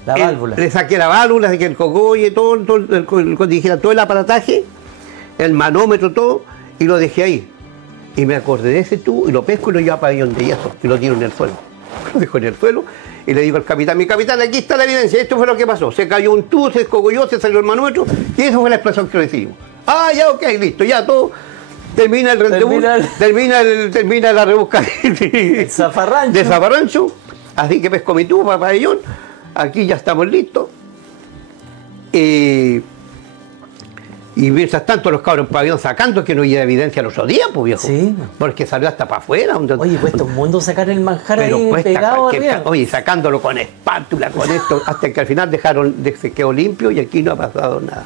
la válvula. Le saqué la válvula, saqué el cogolle, todo el aparataje, el manómetro, todo, y lo dejé ahí. Y me acordé de ese tubo y lo pesco y lo llevo a pabellón de yeso y lo tiro en el suelo. Lo dejo en el suelo. Y le digo al capitán, mi capitán, aquí está la evidencia, esto fue lo que pasó. Se cayó un tubo, se escogolló, se salió el manómetro, y eso fue la explosión que recibimos. Ah, ya, ok, listo, ya todo. Termina el rendezvous, termina la rebusca de zafarrancho. Así que pesco mi tubo para pabellón. Aquí ya estamos listos. Y mientras tanto los cabros en pabellón sacando que no había evidencia los otros días, pues viejo. Sí. Porque salió hasta para afuera. Oye, cuesta un mundo sacar el manjar pero ahí pegado arriba. Oye, sacándolo con espátula, con esto, hasta que al final se quedó limpio y aquí no ha pasado nada.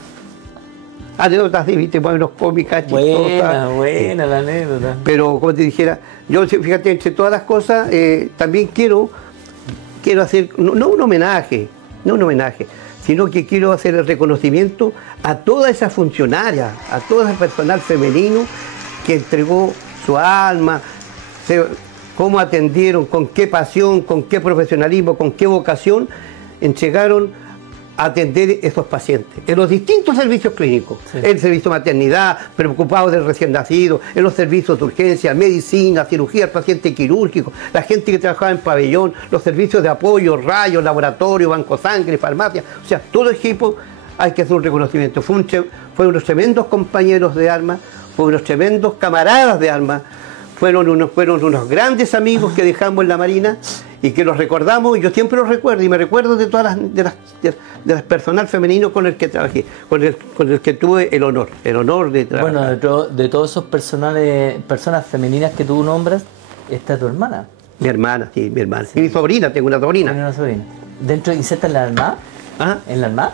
Anécdotas así, viste, unos cómicas, chistosas. Buena la anécdota. Pero como te dijera, yo fíjate, entre todas las cosas, también quiero hacer, no un homenaje, sino que quiero hacer el reconocimiento a toda esa funcionaria, a todo ese personal femenino que entregó su alma, cómo atendieron, con qué pasión, con qué profesionalismo, con qué vocación entregaron a atender esos pacientes en los distintos servicios clínicos, sí. El servicio de maternidad, preocupados del recién nacido, en los servicios de urgencia, medicina, cirugía, el paciente quirúrgico, la gente que trabajaba en pabellón, los servicios de apoyo, rayos, laboratorio, banco sangre, farmacia, o sea, todo el equipo hay que hacer un reconocimiento. Fueron unos tremendos compañeros de armas, fueron unos tremendos camaradas de armas, fueron unos grandes amigos que dejamos en la Marina y que los recordamos, y yo siempre los recuerdo, y me recuerdo de todas las personal femenino con el que trabajé, con el que tuve el honor de trabajar. Bueno, de todos esos personas femeninas que tú nombras, está tu hermana. Mi hermana, sí, mi hermana. Sí. Y mi sobrina, tengo una sobrina. Tengo una sobrina. ¿Dentro inserta en la Armada? ¿Ah? ¿En la Armada?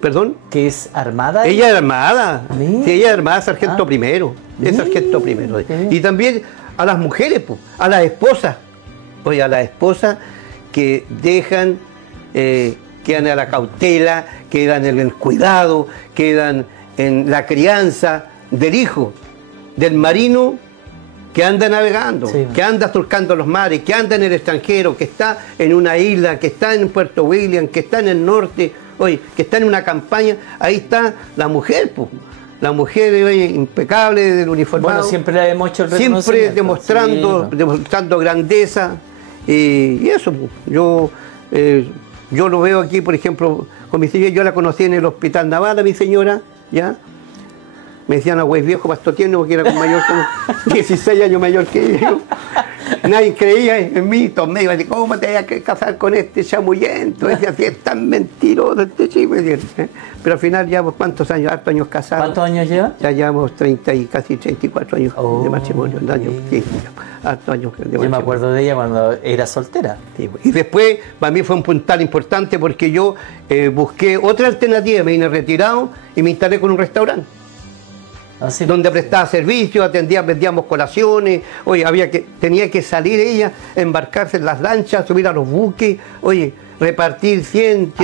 ¿Perdón? ¿Que es armada? Ella es armada. ¿Sí? Sí, ella es armada, sargento primero. Es sargento primero. Y también a las mujeres, pues, a las esposas. Oye, a las esposas que dejan, quedan a la cautela, quedan en el cuidado, quedan en la crianza del hijo, del marino que anda navegando, sí, que anda surcando los mares, que anda en el extranjero, que está en una isla, que está en Puerto William, que está en el norte, oye, que está en una campaña. Ahí está la mujer, pues. La mujer, oye, impecable del uniformado. Bueno, siempre le hemos hecho el siempre demostrando, sí, demostrando grandeza. Y eso, yo lo veo aquí, por ejemplo, con mi señora. Yo la conocí en el Hospital Naval, a mi señora, ¿ya? Me decían a güey viejo, pastor tierno, porque era mayor, como 16 años mayor que yo. Nadie creía en mí, todos me iban a decir, ¿cómo te vas a casar con este chamullento? Decía, si es tan mentiroso este chico. Pero al final llevamos ¿cuántos años? Hartos años casados. ¿Cuántos años lleva? Ya llevamos 30 y casi 34 años de matrimonio. Sí, hartos años de matrimonio. Yo me acuerdo de ella cuando era soltera. Sí, y después, para mí fue un puntal importante porque yo busqué otra alternativa, me vine retirado y me instalé con un restaurante. Así donde prestaba servicio, vendíamos colaciones, oye, tenía que salir ella, embarcarse en las lanchas, subir a los buques, oye, repartir 100,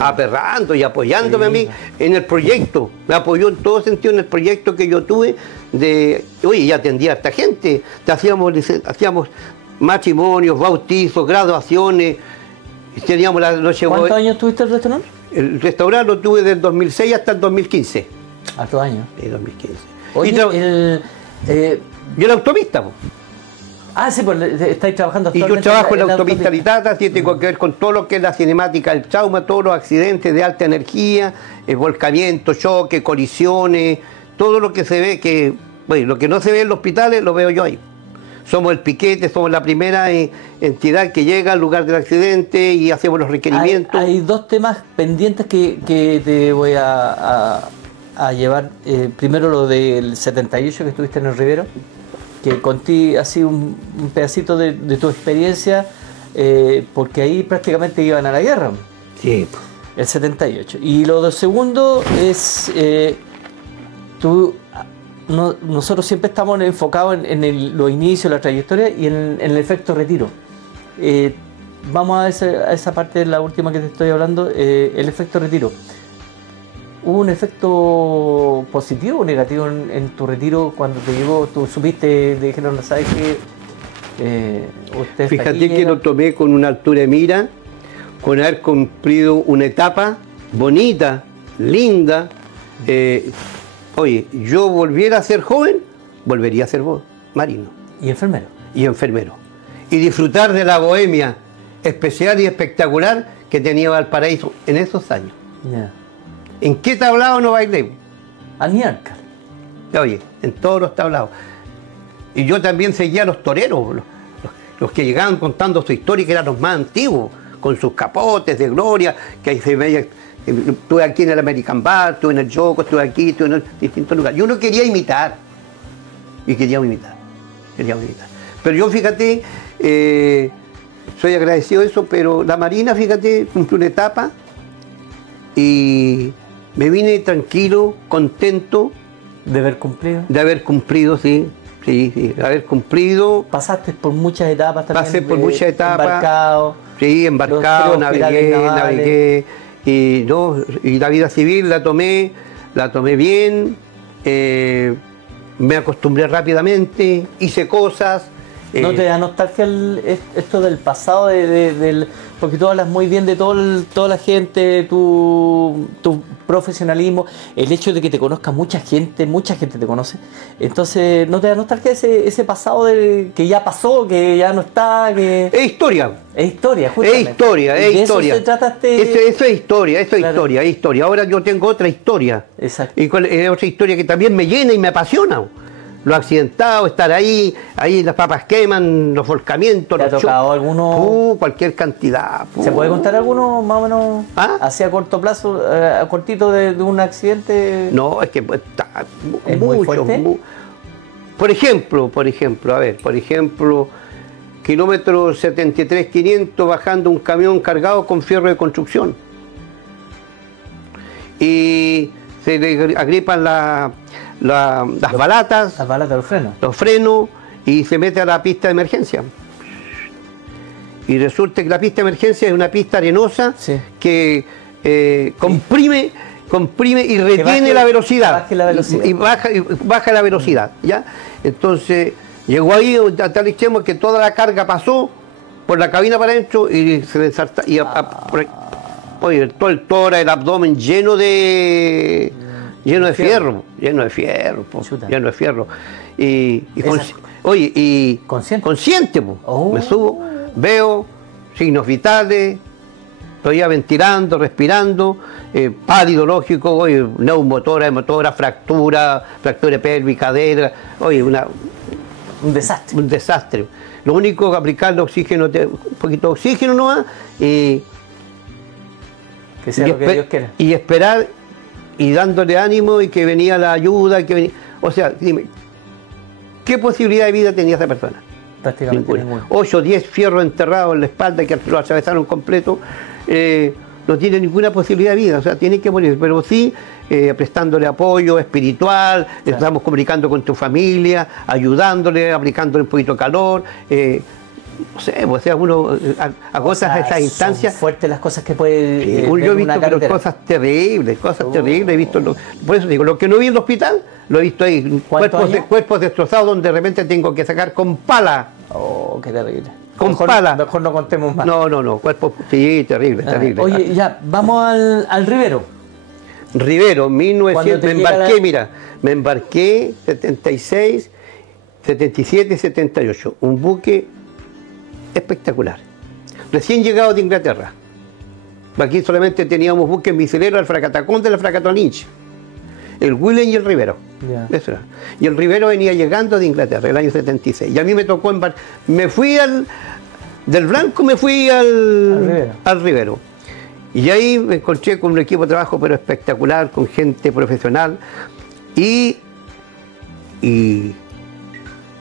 aperrando y apoyándome a mí en el proyecto. Me apoyó en todo sentido en el proyecto que yo tuve de, oye, ya atendía a esta gente, hacíamos matrimonios, bautizos, graduaciones, teníamos la noche. ¿Cuántos años tuviste el restaurante? El restaurante lo tuve del 2006 hasta el 2015. ¿Hartos años? Sí, 2015. Oye, yo era automista, po. Ah, sí, pues estáis trabajando y yo trabajo en la autopista Litata, tiene que ver con todo lo que es la cinemática, el trauma, todos los accidentes de alta energía, volcamiento, choque, colisiones, todo lo que se ve que, bueno, lo que no se ve en los hospitales lo veo yo ahí. Somos el piquete, somos la primera entidad que llega al lugar del accidente y hacemos los requerimientos. Hay dos temas pendientes que te voy a llevar. Primero lo del 78 que estuviste en el Rivero, que conté así un pedacito de tu experiencia, porque ahí prácticamente iban a la guerra. Sí. El 78. Y lo segundo es, nosotros siempre estamos enfocados en los inicios, la trayectoria y en el efecto retiro. Vamos a esa parte, la última que te estoy hablando, el efecto retiro. ¿Hubo un efecto positivo o negativo en tu retiro cuando te llegó? ¿Tú supiste, te dijeron, ¿sabes qué? Fíjate que lo tomé con una altura de mira, con haber cumplido una etapa bonita, linda. Oye, yo volviera a ser joven, volvería a ser marino. ¿Y enfermero? Y enfermero. Y disfrutar de la bohemia especial y espectacular que tenía Valparaíso en esos años. Yeah. ¿En qué tablado no bailé? Aniarca. Oye, en todos los tablados. Y yo también seguía a los toreros, los que llegaban contando su historia, que eran los más antiguos, con sus capotes de gloria, que ahí se veía. Estuve aquí en el American Bar, estuve en el Yoco, estuve aquí, estuve en distintos lugares. Yo no quería imitar. Y quería imitar. Pero yo, fíjate, soy agradecido de eso, pero la Marina, fíjate, cumplió una etapa y me vine tranquilo, contento. ¿De haber cumplido? De haber cumplido, sí, de haber cumplido. ¿Pasaste por muchas etapas también? Pasé por muchas etapas. Embarcado. Sí, embarcado, navegué. Y la vida civil la tomé bien, me acostumbré rápidamente, hice cosas. ¿No te da nostalgia esto del pasado? Porque tú hablas muy bien de toda la gente, tu profesionalismo, el hecho de que te conozca mucha gente te conoce. Entonces, ¿no te da nostalgia ese pasado que ya pasó, que ya no está? Es historia. Es historia, justamente. Es historia. Eso se trata Eso es historia, claro. Es historia. Ahora yo tengo otra historia. Exacto. Y es otra historia que también me llena y me apasiona. Los accidentados, estar ahí las papas queman, los volcamientos. ¿Te ha tocado alguno? Cualquier cantidad. ¿Se puede contar alguno más o menos así a corto plazo, a cortito de un accidente? No, es que está ¿Es muy fuerte? Por ejemplo, kilómetro 73.500 bajando un camión cargado con fierro de construcción. Y se le agripan las balatas. Las balatas, los frenos, y se mete a la pista de emergencia. Y resulta que la pista de emergencia es una pista arenosa, sí, que comprime y retiene la velocidad. Y baja la velocidad. ¿Ya? Entonces, llegó ahí a tal extremo que toda la carga pasó por la cabina para adentro y se desarta. Oye, todo el tórax, el abdomen lleno de fierro. Y consciente, me subo, veo signos vitales, estoy ventilando, respirando, pálido, lógico, oye, neumotora, fractura pélvica, cadera, oye, un desastre. Lo único que aplicarle oxígeno, un poquito de oxígeno nomás, que sea lo que Dios quiera. Y esperar y dándole ánimo y que venía la ayuda, o sea, dime, ¿qué posibilidad de vida tenía esa persona? Prácticamente ninguna. 8 o 10 fierros enterrados en la espalda que lo atravesaron completo, no tiene ninguna posibilidad de vida, o sea, tiene que morir, pero sí prestándole apoyo espiritual, claro, estamos comunicando con tu familia, ayudándole, aplicándole un poquito de calor, no sé, o sea, uno agota esas instancias. Son fuertes las cosas que puede Sí, yo he visto cosas terribles, he visto, por eso digo, lo que no vi en el hospital, lo he visto ahí, cuerpos destrozados donde de repente tengo que sacar con pala. Oh, qué terrible. Con pala. Mejor no contemos más. No, cuerpos, sí, terrible. Oye, ya, vamos al Rivero. Rivero, 1900, me embarqué 76, 77, 78, un buque espectacular. Recién llegado de Inglaterra. Aquí solamente teníamos buques misioneros, el Fracatacón de la Fracatón Lynch, el William y el Rivero. Yeah. Eso era. Y el Rivero venía llegando de Inglaterra el año 76. Y a mí me tocó me fui del Blanco me fui al Rivero. Y ahí me encontré con un equipo de trabajo pero espectacular, con gente profesional. Y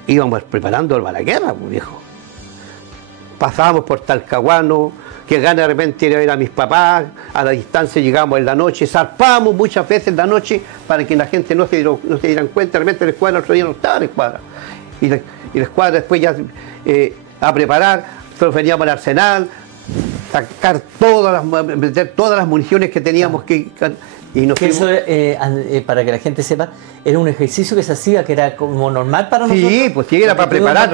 íbamos preparando para la guerra, pues, viejo. Pasábamos por Talcahuano, que gana de repente ir a ver a mis papás, a la distancia llegamos en la noche, zarpamos muchas veces en la noche para que la gente no se dieran cuenta, de repente la escuadra otro día no estaba en la escuadra. Y la escuadra después ya a preparar, nosotros veníamos al arsenal, sacar meter todas las municiones que teníamos que... Y eso, para que la gente sepa, era un ejercicio que se hacía, que era como normal para nosotros. Sí, pues sí, era para preparar,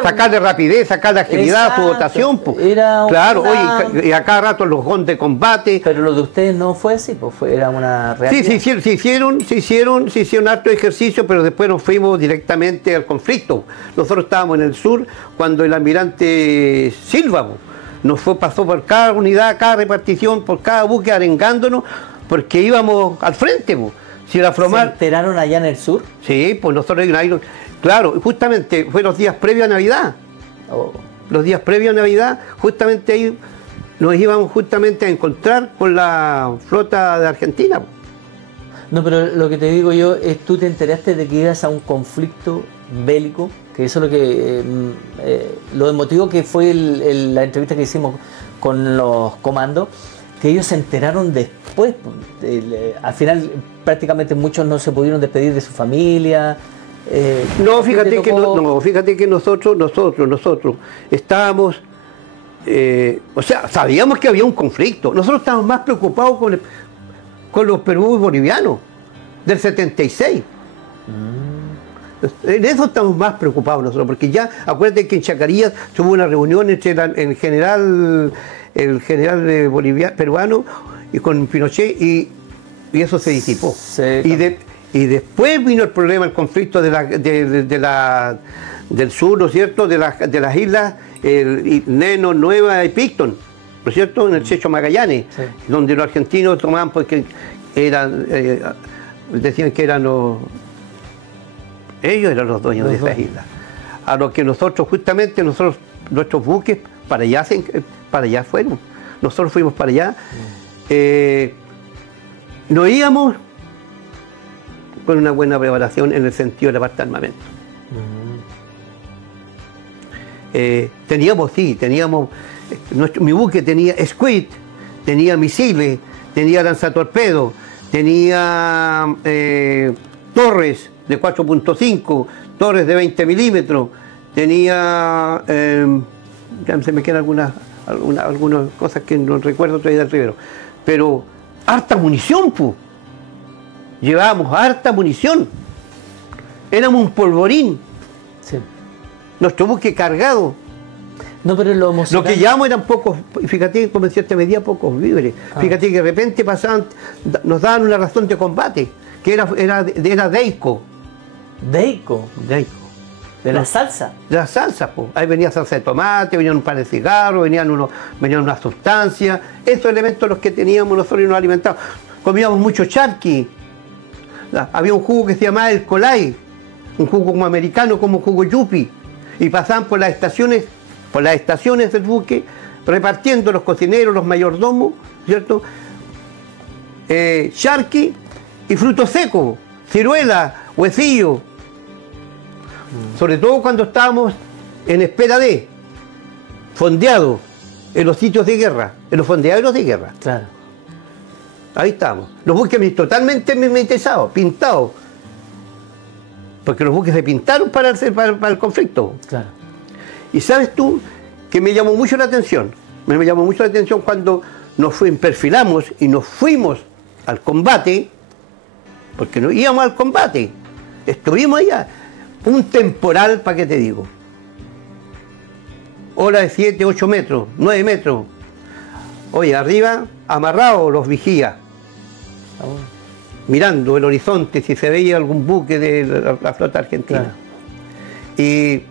sacar de rapidez, sacar de agilidad, su votación. Pues. Claro, oye, y a cada rato los gones de combate. Pero lo de ustedes no fue así, pues era una realidad. Sí, se hicieron harto ejercicio, pero después nos fuimos directamente al conflicto. Nosotros estábamos en el sur cuando el almirante Silva pasó por cada unidad, cada repartición, por cada buque arengándonos, porque íbamos al frente. Si la Fromar... ¿Se enteraron allá en el sur? Sí, pues nosotros ahí, claro, justamente fue los días previos a Navidad. Los días previos a Navidad, justamente ahí nos íbamos justamente a encontrar con la flota de Argentina. No, pero lo que te digo yo es, tú te enteraste de que ibas a un conflicto bélico, que eso es lo que lo emotivo que fue la entrevista que hicimos con los comandos, que ellos se enteraron después. Al final prácticamente muchos no se pudieron despedir de su familia. Fíjate que nosotros estábamos, o sea, sabíamos que había un conflicto. Nosotros estábamos más preocupados con los peruanos y bolivianos del 76. En eso estamos más preocupados nosotros, porque ya, acuérdate que en Chacarillas tuvo una reunión entre el general peruano y con Pinochet y eso se disipó. Sí, y después vino el problema, el conflicto del sur, ¿no es cierto?, de las islas Neno, Nueva y Picton, ¿no es cierto?, en el Checho Magallanes, sí, donde los argentinos tomaban porque decían que ellos eran los dueños de esas islas. A lo que nosotros, nuestros buques para allá fueron. Nosotros fuimos para allá. Nos íbamos con una buena preparación en el sentido de la parte de armamento. Mi buque tenía Squid, tenía misiles, tenía lanzatorpedos, tenía torres de 4.5, torres de 20 milímetros, tenía, ya se me quedan algunas cosas que no recuerdo todavía del Rivero, pero harta munición, llevábamos harta munición, éramos un polvorín, sí, nuestro buque cargado. No, pero lo que llevamos eran pocos, fíjate, como en cierta medida, pocos víveres. Fíjate que de repente nos daban una razón de combate, que era Deico. ¿Deico? Deico. ¿De la salsa? De la salsa, pues. Ahí venía salsa de tomate, venían un par de cigarros, venían unas sustancias. Esos elementos los que teníamos nosotros y nos alimentábamos. Comíamos mucho charqui. Había un jugo que se llamaba el colay, un jugo como americano, como jugo yupi. Y pasaban por las estaciones del buque, repartiendo los cocineros, los mayordomos, ¿cierto? Charqui y frutos secos, ciruela, huesillo. Sobre todo cuando estábamos en espera de fondeados en los sitios de guerra, en los fondeaderos de guerra. Claro. Ahí estábamos. Los buques totalmente mimetizados, pintados. Porque los buques se pintaron para el conflicto. Claro. Y sabes tú que me llamó mucho la atención. Me llamó mucho la atención cuando perfilamos y nos fuimos al combate, porque no íbamos al combate, estuvimos allá. Un temporal, ¿para qué te digo? Ola de 7, 8 metros, 9 metros. Oye, arriba, amarrados los vigías, mirando el horizonte si se veía algún buque de la flota argentina. Claro. Y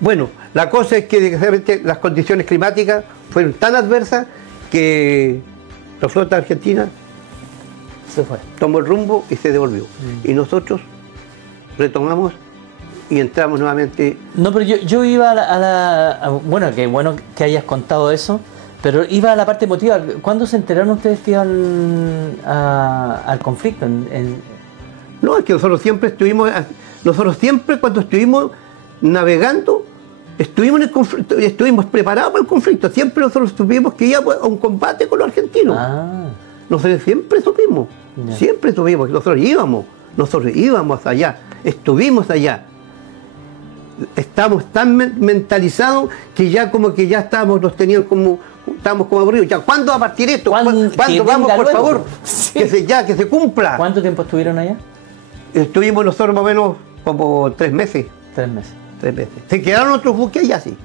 bueno, la cosa es que desgraciadamente las condiciones climáticas fueron tan adversas que la flota argentina se fue, tomó el rumbo y se devolvió. Y nosotros retomamos y entramos nuevamente. No, pero yo iba bueno, qué bueno que hayas contado eso, pero iba a la parte emotiva. ¿Cuándo se enteraron ustedes que iban al conflicto? No, es que nosotros siempre cuando estuvimos navegando, estuvimos en el conflicto, estuvimos preparados para el conflicto. Siempre nosotros supimos que íbamos a un combate con los argentinos. Nosotros siempre supimos, siempre supimos que nosotros íbamos allá, estuvimos allá. Estamos tan mentalizados que ya como que ya estábamos como aburridos. Ya, ¿cuándo va a partir esto? ¿Cuándo vamos, por favor? Sí. Que se cumpla. ¿Cuánto tiempo estuvieron allá? Estuvimos nosotros más o menos como 3 meses. 3 meses. 3 meses. Se quedaron otros buques allá, sí.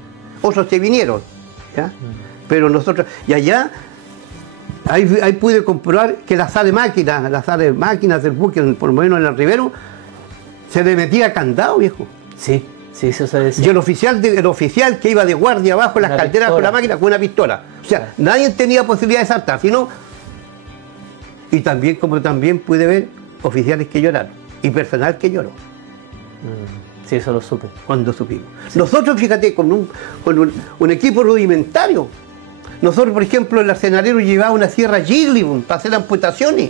Otros se vinieron. ¿Ya? Pero nosotros, y allá, ahí pude comprobar que las sala de máquinas del buque, por lo menos en el Rivero, se le metía candado, viejo. Sí. Sí, eso se decía. Y el oficial que iba de guardia abajo en las calderas con la máquina con una pistola. O sea, nadie tenía posibilidad de saltar, sino. Y también, como también pude ver oficiales que lloraron y personal que lloró. Sí, eso lo supe. Cuando supimos. Sí. Nosotros, fíjate, con un equipo rudimentario. Nosotros, por ejemplo, el arsenalero llevaba una sierra Jiggly para hacer amputaciones.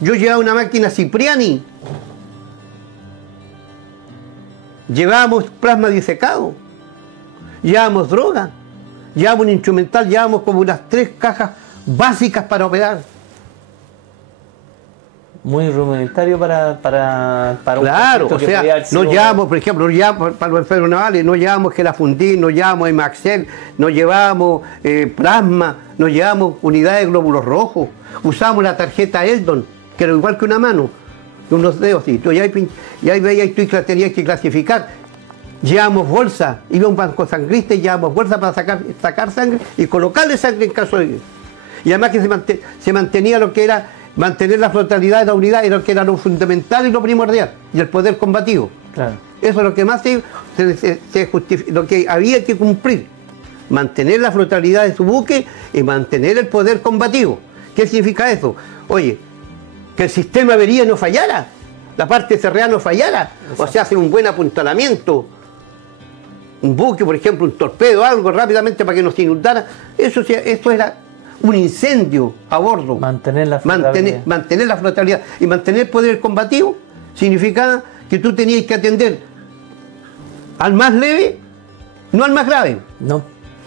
Yo llevaba una máquina Cipriani. Llevábamos plasma disecado. Llevábamos droga. Llevábamos un instrumental. Llevábamos como unas 3 cajas básicas para operar. Muy rudimentario para claro, o sea, no llevamos, por ejemplo, para los enfermos navales, no llevamos gelafundín, no llevamos Emaxel, no llevamos plasma, no llevamos unidades de glóbulos rojos. Usamos la tarjeta Eldon, que era igual que una mano, unos dedos, y ahí veías tú tenías que clasificar. Llevamos bolsa, iba a un banco sangrista y llevamos bolsa para sacar sangre y colocarle sangre en caso de. Y además que se mantenía lo que era mantener la flotabilidad de la unidad, era lo que era lo fundamental y lo primordial, y el poder combativo. Claro. Eso es lo que más lo que había que cumplir, mantener la flotabilidad de su buque y mantener el poder combativo. ¿Qué significa eso? Oye, que el sistema avería no fallara, la parte cerrada no fallara. Exacto. O sea, hacer un buen apuntalamiento, un buque, por ejemplo, un torpedo, algo rápidamente para que no se inundara. Eso era un incendio a bordo. Mantener la flotabilidad. Mantener la flotabilidad y mantener el poder combativo significaba que tú tenías que atender al más leve, no al más grave. No.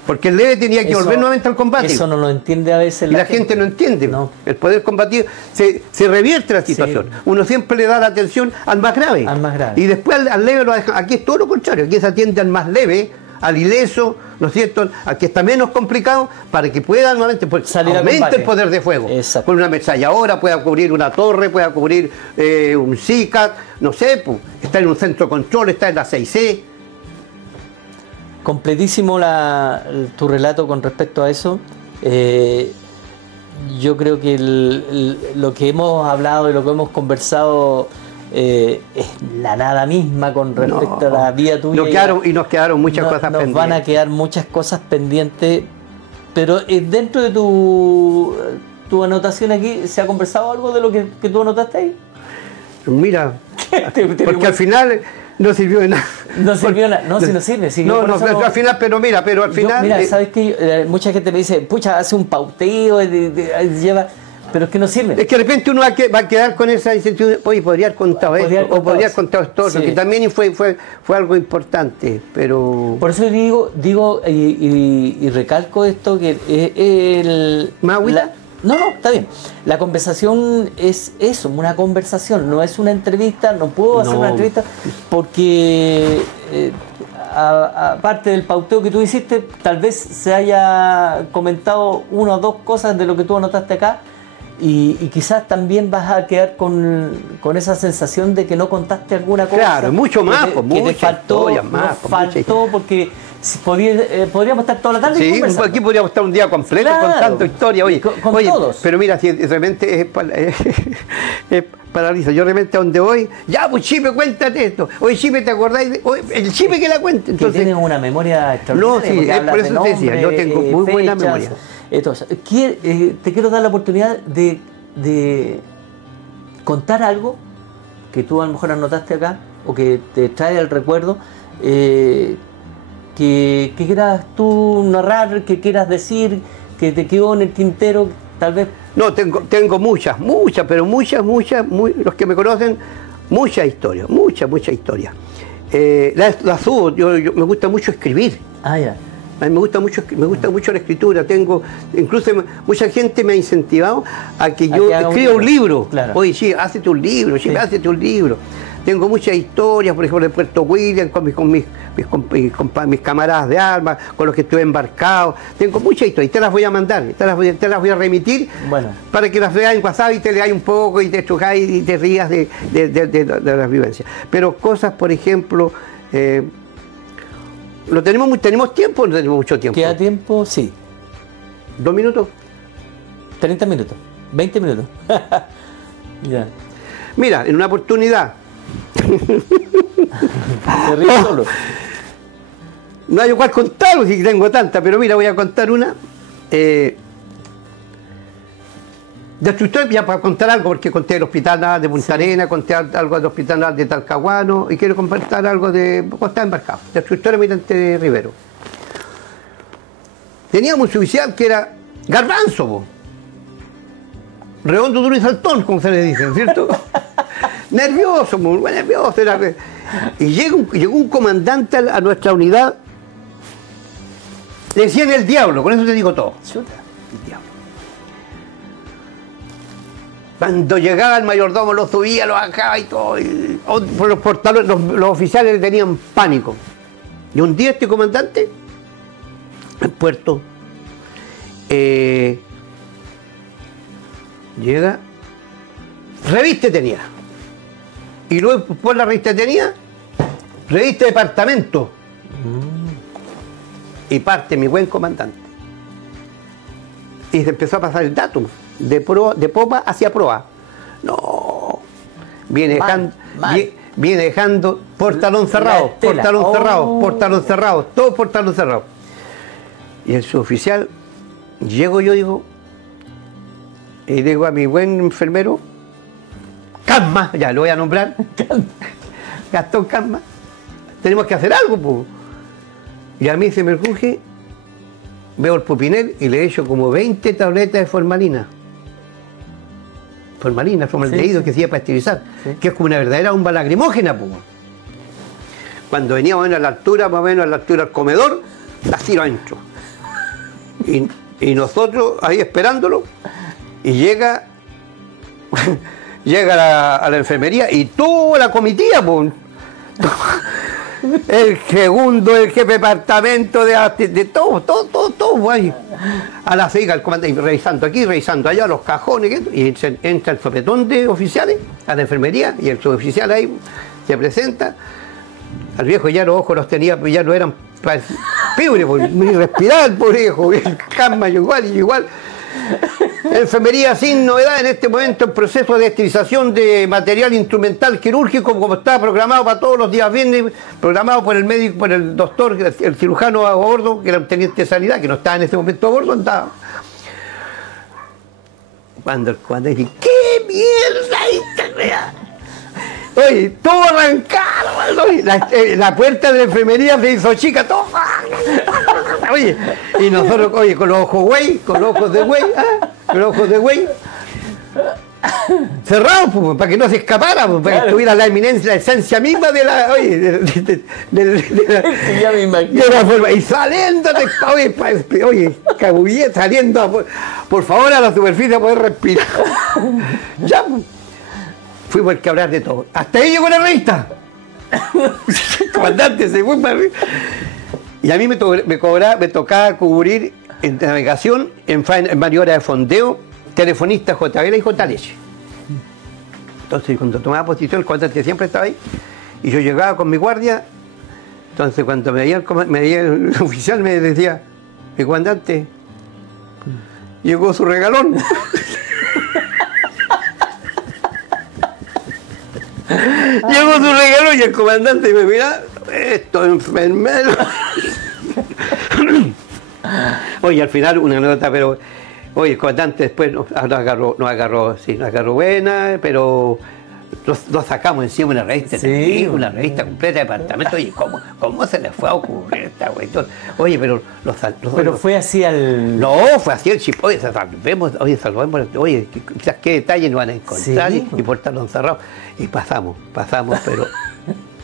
Porque el leve tenía que volver nuevamente al combate. Eso no lo entiende a veces la gente no entiende. No. El poder combativo se revierte la situación. Sí. Uno siempre le da la atención al más grave. Al más grave. Y después al leve lo deja. Aquí es todo lo contrario. Aquí se atiende al más leve, al ileso, ¿no es cierto? Al que está menos complicado, para que pueda nuevamente aumente el poder de fuego. Exacto. Con una ametralladora pueda cubrir una torre, pueda cubrir un SICAT, no sé, pues, está en un centro de control, está en la 6C. Completísimo tu relato con respecto a eso. Yo creo que lo que hemos hablado y lo que hemos conversado es la nada misma con respecto a la vida tuya. Nos quedaron muchas cosas pendientes. Nos van a quedar muchas cosas pendientes, pero dentro de tu anotación aquí, ¿se ha conversado algo de lo que tú anotaste ahí? Mira, porque al final no sirvió de nada. No sirvió de nada, no, si no sirve. Si al final, pero al final. Mira, sabes que mucha gente me dice, pucha, hace un pauteo, lleva. Pero es que no sirve. Es que de repente uno va a quedar con esa incertidumbre. Oye, podría haber contado esto, o podría haber contado esto, sí. Que también fue algo importante, pero. Por eso digo y recalco esto, que ¿Más agüita? No, no, está bien. La conversación es eso, una conversación, no es una entrevista, no puedo hacer una entrevista porque aparte del pauteo que tú hiciste, tal vez se haya comentado una o dos cosas de lo que tú anotaste acá y quizás también vas a quedar con esa sensación de que no contaste alguna cosa. Claro, mucho más, que te faltó, porque si podríamos estar toda la tarde. Sí, aquí podríamos estar un día completo contando historia. Oye, todos. Pero mira, si realmente es paraliza. Yo realmente a donde voy, ya, pues Chipe, cuéntate esto. Oye, Chipe, ¿te acordáis? El Chipe que la cuente. Entonces, tienes una memoria extraordinaria. No, sí, por eso te decía, yo tengo muy buena memoria. Entonces, te quiero dar la oportunidad de contar algo que tú a lo mejor anotaste acá o que te trae el recuerdo. Que quieras tú narrar, que quieras decir, que te quedó en el tintero, tal vez. No, tengo muchas, los que me conocen, muchas historias, muchas historias. Las subo, me gusta mucho escribir. Ah, ya. A mí me gusta mucho la escritura. Incluso mucha gente me ha incentivado a que yo escriba un libro. Claro. Oye, sí, hazte un libro, sí, hazte un libro. Tengo muchas historias, por ejemplo, de Puerto William, con mis camaradas de armas, con los que estuve embarcado. Tengo muchas historias, y te las voy a mandar, te las voy a remitir, bueno, para que las veas en WhatsApp y te leáis un poco y te chocáis y te rías de las vivencias. Pero cosas, por ejemplo, ¿tenemos tiempo o no tenemos mucho tiempo? ¿Queda tiempo? Sí. 2 minutos. 30 minutos, 20 minutos. Ya. Mira, en una oportunidad. Te ríes solo. No hay cual contar, si tengo tanta, pero mira, voy a contar una. De tu historia, ya para contar algo, porque conté el Hospital Naval de Punta Arenas, conté algo del Hospital Naval de Talcahuano, y quiero compartir algo de Costa Embarcado, de tu historia, Almirante Rivero. Teníamos un oficial que era Garbanzo, redondo, duro y saltón, como se le dice, ¿cierto? Nervioso, muy nervioso. Y llegó un comandante a nuestra unidad, le decían el diablo, con eso te digo todo. El diablo. Cuando llegaba el mayordomo lo subía, lo bajaba y todo. Por los portales, los oficiales le tenían pánico. Y un día este comandante, en Puerto, llega, revista tenía. Y luego por la revista tenía, revista departamento. Y parte mi buen comandante. Y se empezó a pasar el dato de popa hacia proa. No. Viene dejando portalón cerrado, portalón cerrado, portalón cerrado, todo portalón cerrado. Y el suboficial, llego yo, digo, y digo a mi buen enfermero, Casma, ya lo voy a nombrar, Gastón Casma, tenemos que hacer algo, pues. Y a mí se me urge, veo el pupinel y le echo como 20 tabletas de formalina. Formaldehído, que se iba para esterilizar, que es como una verdadera bomba lacrimógena, pues. Cuando veníamos a la altura, más o menos a la altura del comedor, la tiro adentro. Y nosotros ahí esperándolo, y llega a la enfermería y toda la comitiva, pues. El segundo, el jefe de departamento, de todo, ahí. A la cega, el comandante, revisando aquí, revisando allá, los cajones, y entra el sopetón de oficiales a la enfermería, y el suboficial ahí se presenta. Al viejo ya los ojos los tenía, ya no eran pibre, ni respirar, por viejo, el Casma igual. Enfermería sin novedad en este momento, en proceso de esterilización de material instrumental quirúrgico, como estaba programado para todos los días viernes, programado por el médico, por el doctor, el cirujano a bordo, que era un teniente de sanidad, que no estaba en ese momento a bordo, andaba. Cuando el comandante dice, ¡qué mierda! Oye, todo arrancado, la puerta de la enfermería se hizo chica, todo. Oye, y nosotros, oye, con los ojos de güey, cerrado, pues, para que no se escapara, pues, para que tuviera la eminencia, la esencia misma de la... Oye, Ya me imagino. de la forma, y saliendo, oye, cabullé, saliendo, por favor, a la superficie a poder respirar. Ya, pues. Fuimos el que hablar de todo. Hasta ahí llegó la revista. El comandante se fue para arriba. Y a mí me tocaba cubrir en navegación, en maniobra de fondeo, telefonista J. Vela y J. Leche. Entonces, cuando tomaba posición, el comandante siempre estaba ahí. Y yo llegaba con mi guardia. Entonces, cuando me veía el oficial, me decía, mi comandante, llegó su regalón. Llegó su regalo y el comandante me mira, esto enfermero. Oye, al final una nota, pero oye, el comandante después nos agarró buena, pero nos sacamos encima una revista, sí, una revista completa de departamento. Oye, ¿cómo se les fue a ocurrir esta cuestión? Oye, pero fue así al... No, fue así el chip. Oye, salvemos, oye, quizás qué detalles nos van a encontrar, sí, y por estar encerrados. Y pasamos, pero,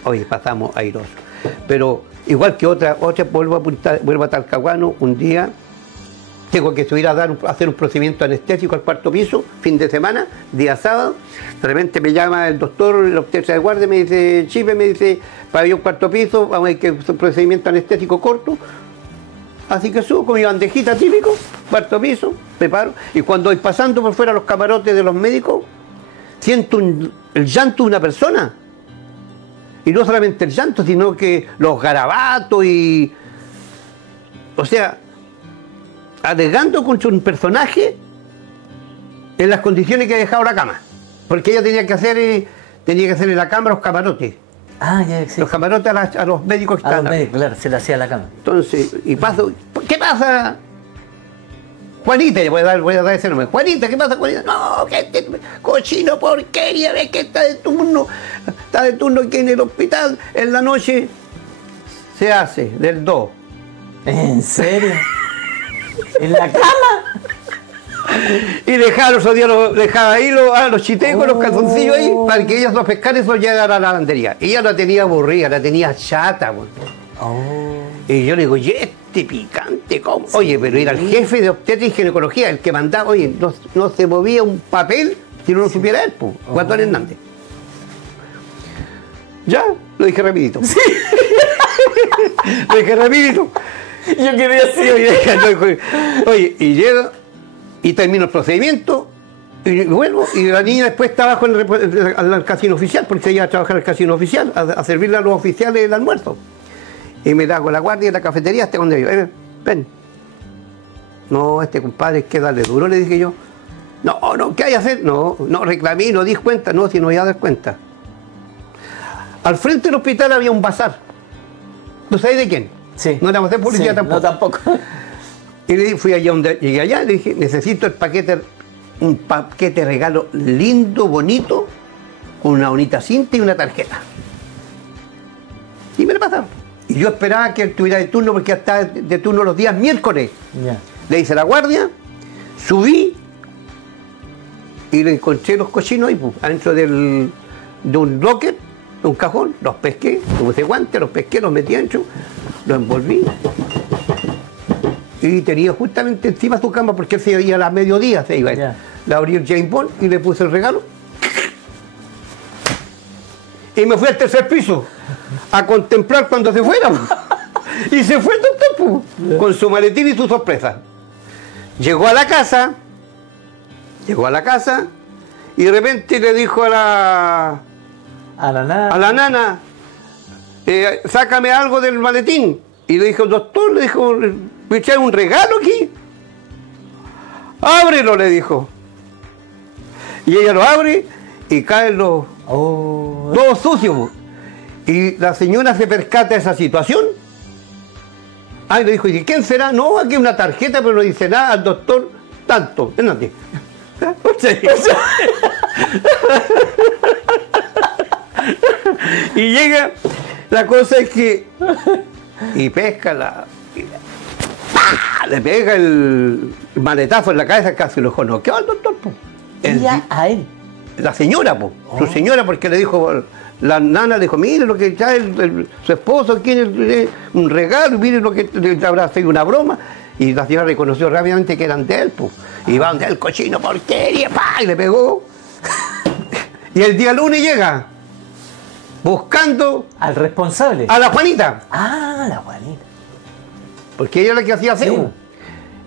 oye, pasamos airosos. Pero igual que otra vuelvo a Talcahuano, un día tengo que subir a hacer un procedimiento anestésico al 4º piso, fin de semana, día sábado. De repente me llama el doctor, el obstetra de guardia, me dice, Chipe, me dice, para ir al 4º piso, vamos a hacer un procedimiento anestésico corto. Así que subo con mi bandejita típico, 4º piso, preparo, y cuando voy pasando por fuera los camarotes de los médicos, siento el llanto de una persona. Y no solamente el llanto, sino que los garabatos y... O sea, alegando contra un personaje en las condiciones que ha dejado la cama. Porque ella tenía que hacer en la cama los camarotes. Ah, ya, sí. Los camarotes a los médicos que a estaban. los médicos, claro, se le hacía la cama. Entonces, y paso, ¿qué pasa? Juanita, voy a dar ese nombre. Juanita, ¿qué pasa, Juanita? No, que este cochino porquería, ves que está de turno aquí en el hospital, en la noche se hace del 2. ¿En serio? ¿En la cama? Y dejaba ahí los chitecos, los calzoncillos ahí, para que ellos los pescares los llegaran a la lavandería. Ella la tenía aburrida, la tenía chata, güey. Y yo le digo, ¿y este picante cómo? Sí. Oye, pero era el jefe de obstetricia y ginecología, el que mandaba, oye, no se movía un papel si no lo supiera él, pues, Guatón Hernández. Ya, lo dije rapidito. Sí. Lo dije rapidito. Yo quería decir. Oye, y llego y termino el procedimiento y vuelvo, y la niña después está abajo al casino oficial, porque ella iba a trabajar en el casino oficial, a servirle a los oficiales el almuerzo. Y me da con la guardia en la cafetería hasta donde yo. Ven. No, este compadre hay que darle duro, le dije yo. No, ¿qué hay que hacer? No reclamé, no di cuenta, no, si no voy a dar cuenta. Al frente del hospital había un bazar. ¿No sabéis de quién? Sí. No éramos de policía, sí, tampoco. No, tampoco. Y fui allá donde llegué allá, le dije, necesito un paquete regalo lindo, bonito, con una bonita cinta y una tarjeta. Y me lo pasaron. Y yo esperaba que él tuviera de turno, porque estaba de turno los días miércoles. Yeah. Le hice la guardia, subí y le encontré los cochinos ahí, pues, adentro de un locker, de un cajón, los pesqué, puse guantes, los pesqué, los metí adentro, los envolví. Y tenía justamente encima su cama, porque él se iba a las mediodía, se iba. Yeah. Le abrí el James Bond y le puse el regalo. Y me fui al 3er piso a contemplar cuando se fuera. Y se fue el doctor, con su maletín y su sorpresa. Llegó a la casa y de repente le dijo a la nana, sácame algo del maletín. Y le dijo el doctor, ¿me echaron un regalo aquí? Ábrelo, le dijo. Y ella lo abre y caen los... todo sucio. Y la señora se percata de esa situación. Y le dijo, ¿y quién será? No, aquí hay una tarjeta, pero no dice nada, al doctor tanto. Hernández. Y llega, la cosa es que... Y pesca le pega el maletazo en la cabeza, casi lo noqueó al doctor. ¿Ella a él? la señora, po, su señora, porque le dijo, la nana le dijo, mire lo que trae su esposo, quiere un regalo, mire lo que le habrá sido una broma. Y la señora reconoció rápidamente que eran de él, po. Y va donde el cochino porquería, ¡pah! Y le pegó. Y el día lunes llega, buscando al responsable. A la Juanita. Ah, la Juanita. Porque ella es la que hacía aseo. Sí.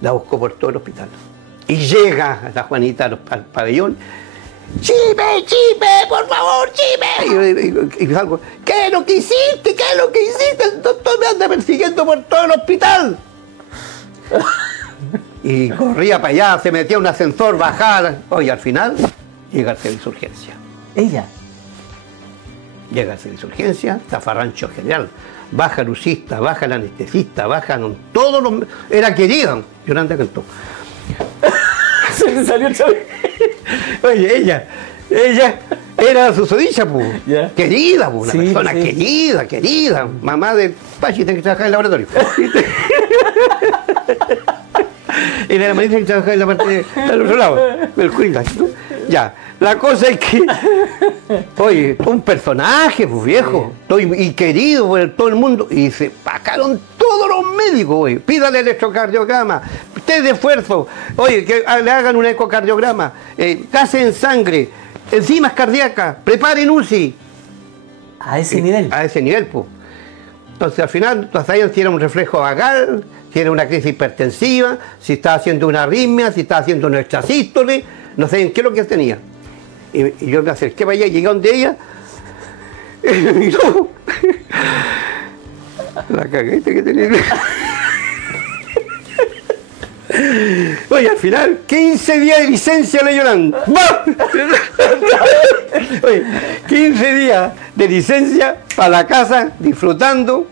La buscó por todo el hospital. Y llega la Juanita al pabellón. ¡Chipe, Chipe, por favor, Chipe! Y salgo, ¿qué es lo que hiciste? ¿Qué es lo que hiciste? El doctor me anda persiguiendo por todo el hospital. Y corría para allá, se metía a un ascensor, bajaba. Oye, al final, llega el servicio de urgencia. Ella. Llega el servicio de urgencia, zafarrancho general. Baja el usista, baja el anestesista, bajan todos los... Era querida, Yolanda cantó. Se le salió el chaval. Oye, ella era susodicha, pues. Yeah. Querida, pues, una Sí, persona sí. querida. Mamá de Pachi tiene que trabajar en el laboratorio. Y la hermanita que trabaja en la parte del otro lado, del cuida. Ya, la cosa es que, oye, un personaje, pues viejo, y querido por todo el mundo, y se pacaron todos los médicos, oye, pídale electrocardiograma, test de esfuerzo, oye, que le hagan un ecocardiograma, gases en sangre, enzimas cardíacas, preparen UCI. A ese nivel. A ese nivel, pues. Entonces, al final, no sabían si era un reflejo vagal, si era una crisis hipertensiva, si estaba haciendo una arritmia, si estaba haciendo una extrasístole, no sabían qué es lo que tenía. Y yo me acerqué para allá, llegué donde ella, y me miró. La caguete que tenía. Oye, al final, 15 días de licencia le Yolanda. Oye, 15 días de licencia para la casa, disfrutando,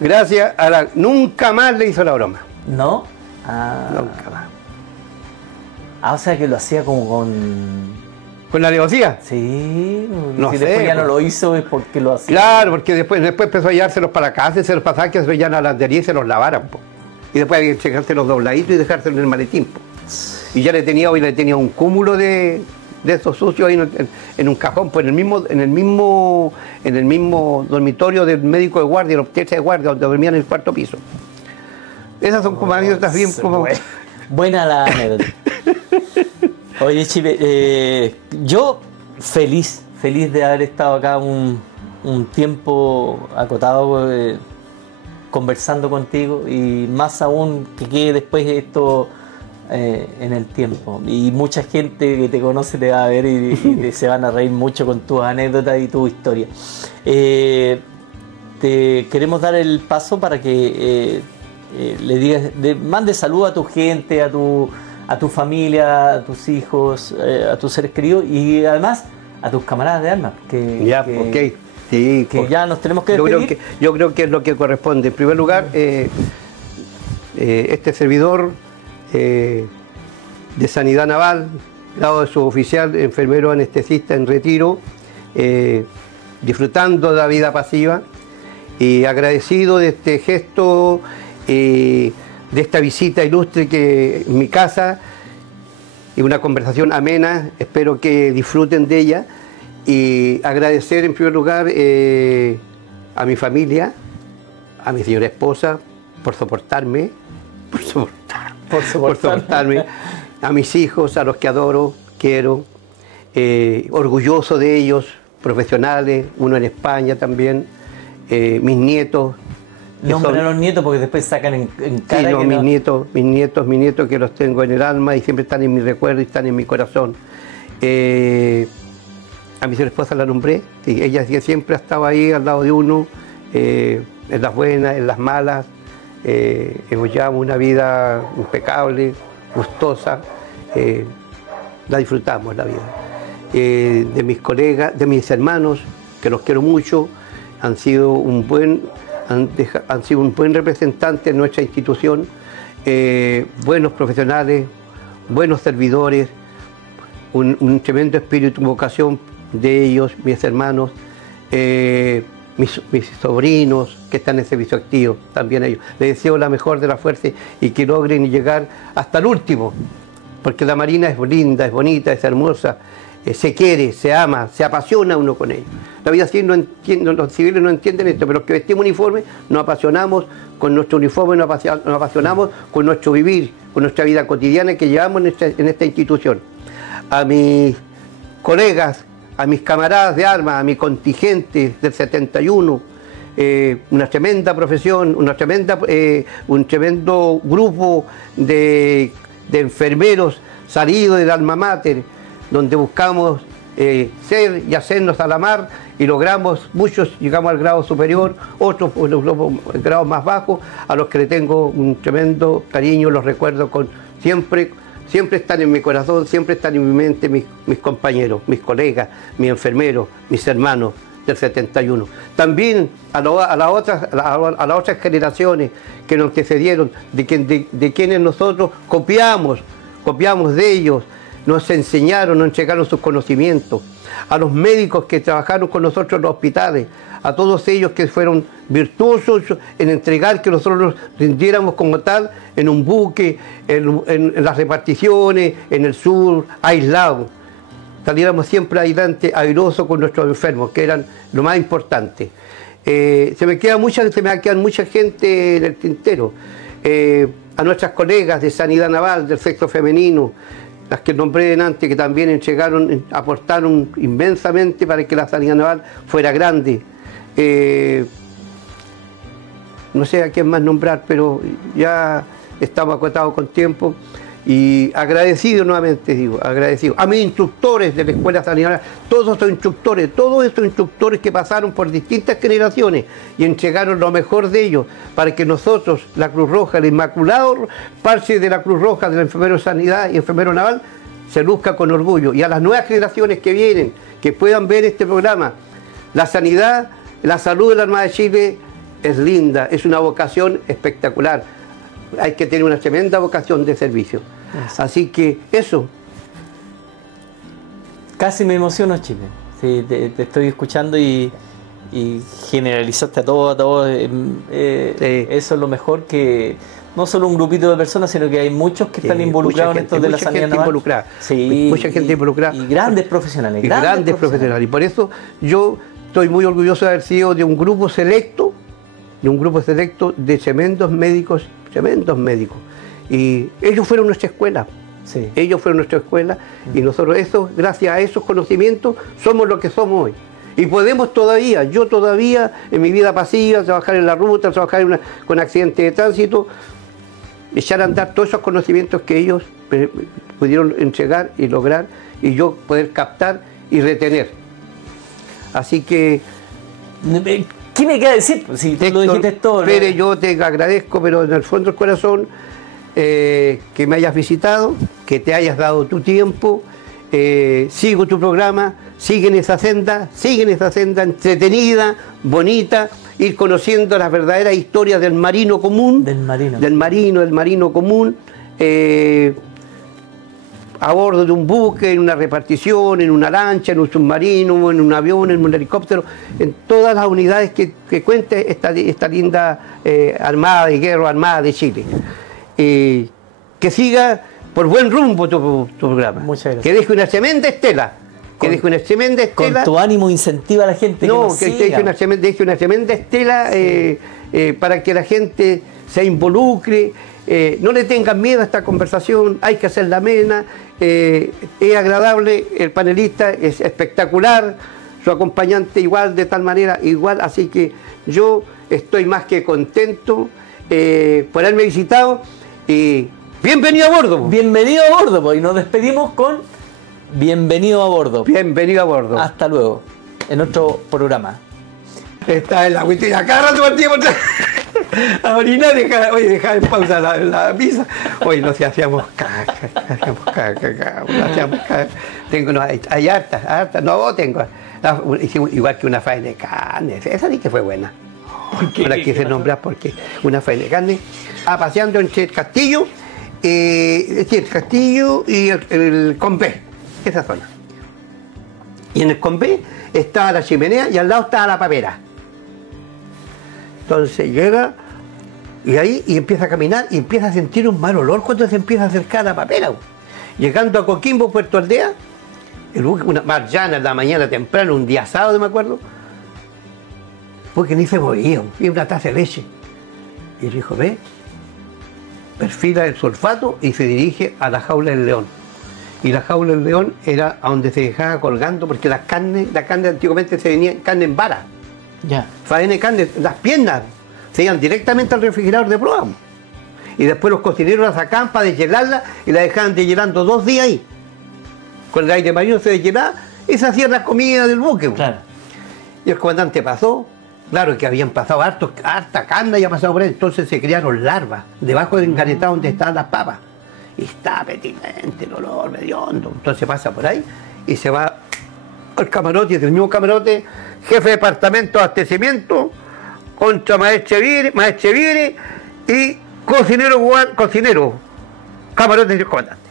gracias a la... Nunca más le hizo la broma. ¿No? Nunca más. O sea que lo hacía como con... ¿Con la alevosía? Sí, No si sé, después ya no pues. lo hizo es porque lo hacía. Claro, porque después empezó a llevárselos para la casa, se los pasaba que se los llevaban a la lavandería y se los lavaran, po. Y después había que checarse los dobladitos y dejárselos en el maletín, po. Y ya hoy le tenía un cúmulo de esos sucios ahí en un cajón, pues en el mismo dormitorio del médico de guardia, la obstetra de guardia, donde dormían en el cuarto piso. Esas son como anécdotas bien como... Buena la anécdota. Oye, Chipe, yo feliz de haber estado acá un tiempo acotado conversando contigo, y más aún que quede después esto en el tiempo. Y mucha gente que te conoce te va a ver y se van a reír mucho con tus anécdotas y tu historia. Te queremos dar el paso para que le digas, mande saludos a tu gente, a tu familia, a tus hijos, a tus seres queridos, y además a tus camaradas de armas. Sí, que ya nos tenemos que despedir. Yo creo que es lo que corresponde. En primer lugar, este servidor de Sanidad Naval, grado de suboficial, enfermero anestesista en retiro, disfrutando de la vida pasiva, y agradecido de este gesto, de esta visita ilustre que en mi casa, y una conversación amena. Espero que disfruten de ella, y agradecer en primer lugar a mi familia, a mi señora esposa por soportarme, a mis hijos, a los que adoro, quiero, orgulloso de ellos, profesionales, uno en España también, mis nietos. Nombran a los nietos porque después sacan en cara. Sí, no, que mis nietos que los tengo en el alma y siempre están en mi recuerdo y están en mi corazón. A mi señora esposa la nombré, sí, ella siempre ha estado ahí al lado de uno, en las buenas, en las malas. Hemos llevado una vida impecable, gustosa, la disfrutamos la vida. De mis colegas, de mis hermanos, que los quiero mucho, han sido un buen representante en nuestra institución, buenos profesionales, buenos servidores, un tremendo espíritu y vocación de ellos, mis hermanos, mis sobrinos que están en servicio activo, también ellos. Les deseo la mejor de la fuerza y que logren llegar hasta el último, porque la Marina es linda, es bonita, es hermosa, se quiere, se ama, se apasiona uno con ellos. La vida civil no entiende, los civiles no entienden esto, pero los que vestimos uniforme nos apasionamos con nuestro uniforme, nos apasionamos con nuestro vivir, con nuestra vida cotidiana que llevamos en esta institución. A mis colegas, a mis camaradas de armas, a mi contingente del 71, una tremenda profesión, un tremendo grupo de enfermeros salidos del alma mater, donde buscamos ser y hacernos a la mar y logramos, muchos llegamos al grado superior, otros por los grados más bajos, a los que le tengo un tremendo cariño, los recuerdo con siempre están en mi corazón, siempre están en mi mente mis compañeros, mis colegas, mis enfermeros, mis hermanos del 71. También a las otras generaciones que nos antecedieron, de quienes nosotros copiamos de ellos, nos enseñaron, nos entregaron sus conocimientos, a los médicos que trabajaron con nosotros en los hospitales, a todos ellos que fueron virtuosos en entregar que nosotros nos rindiéramos como tal en un buque, en las reparticiones, en el sur, aislados. Saliéramos siempre adelante, airosos con nuestros enfermos, que eran lo más importante. Se me queda mucha gente en el tintero. A nuestras colegas de Sanidad Naval, del sexo femenino, las que nombré antes, que también aportaron inmensamente para que la Sanidad Naval fuera grande. No sé a quién más nombrar, pero ya estamos acotados con tiempo. Y agradecido nuevamente, digo, agradecido. A mis instructores de la Escuela Sanidad, todos estos instructores que pasaron por distintas generaciones y entregaron lo mejor de ellos para que nosotros, la Cruz Roja, el Inmaculado Parche de la Cruz Roja, del enfermero de Sanidad y enfermero naval, se luzca con orgullo. Y a las nuevas generaciones que vienen, que puedan ver este programa, la sanidad, la salud de la Armada de Chile es linda, es una vocación espectacular. Hay que tener una tremenda vocación de servicio. Así que eso. Casi me emociono, Chile. Sí, te estoy escuchando y generalizaste a todos. Eso es lo mejor, que no solo un grupito de personas, sino que hay muchos que están involucrados en esto de la sanidad naval. Sí, mucha gente involucrada. Y grandes profesionales. Grandes profesionales. Y por eso yo estoy muy orgulloso de haber sido de un grupo selecto, de tremendos médicos. Y ellos fueron nuestra escuela. Sí. Ellos fueron nuestra escuela y nosotros, gracias a esos conocimientos, somos lo que somos hoy. Y podemos todavía, yo todavía, en mi vida pasiva, trabajar en la ruta, trabajar con accidentes de tránsito, echar a andar todos esos conocimientos que ellos pudieron entregar y lograr, y yo poder captar y retener. Así que... ¿Qué me queda decir? Si tú lo dijiste todo. Pérez, yo te agradezco, pero en el fondo del corazón, que me hayas visitado, que te hayas dado tu tiempo. Sigo tu programa, sigue en esa senda entretenida, bonita, ir conociendo las verdaderas historias del marino común. Del marino común. A bordo de un buque, en una repartición, en una lancha, en un submarino, en un avión, en un helicóptero, en todas las unidades que cuente esta linda Armada de Guerra, Armada de Chile. Que siga por buen rumbo tu programa. Muchas gracias. Que deje una tremenda estela. Con tu ánimo incentiva a la gente. Que deje una tremenda estela para que la gente se involucre. No le tengan miedo a esta conversación, hay que hacerla amena, es agradable, el panelista es espectacular, su acompañante igual, de tal manera, igual, así que yo estoy más que contento por haberme visitado y bienvenido a bordo. Bienvenido a bordo, y nos despedimos con bienvenido a bordo. Bienvenido a bordo. Hasta luego, en otro programa. Está en la cuestión, acá rato partimos a orinar, deja en pausa la misa. Hoy no hacíamos caca. Hay hartas, no tengo. Igual que una faena de carne, esa sí que fue buena. No la quise nombrar porque una faena de carne. Estaba paseando entre el castillo, el castillo y el Compé, esa zona. Y en el Compé estaba la chimenea y al lado estaba la papera. Entonces llega y empieza a caminar y empieza a sentir un mal olor cuando se empieza a acercar a la papera. Llegando a Coquimbo, Puerto Aldea, el buque, una mañana, en la mañana temprano, un día sábado, me acuerdo, porque ni se movía, y una taza de leche. Y el hijo ve, perfila el sulfato y se dirige a la jaula del león. Y la jaula del león era a donde se dejaba colgando, porque la carne antiguamente se venía carne en vara. Ya. Faena de carne, las piernas se iban directamente al refrigerador de proa. Y después los cocineros la sacaban para deshielarla y la dejaban deshilando 2 días ahí. Con el aire marino se deshielaba y se hacía la comida del buque. Claro. Y el comandante pasó, claro que habían pasado harta carne, ya pasado por ahí, entonces se crearon larvas debajo del enganetado donde estaban las papas. Y está apetitante el olor, medio hondo. Entonces pasa por ahí y se va al camarote, y del mismo camarote, jefe de departamento de abastecimiento, contra maestre Vire y cocinero, camarote del comandante.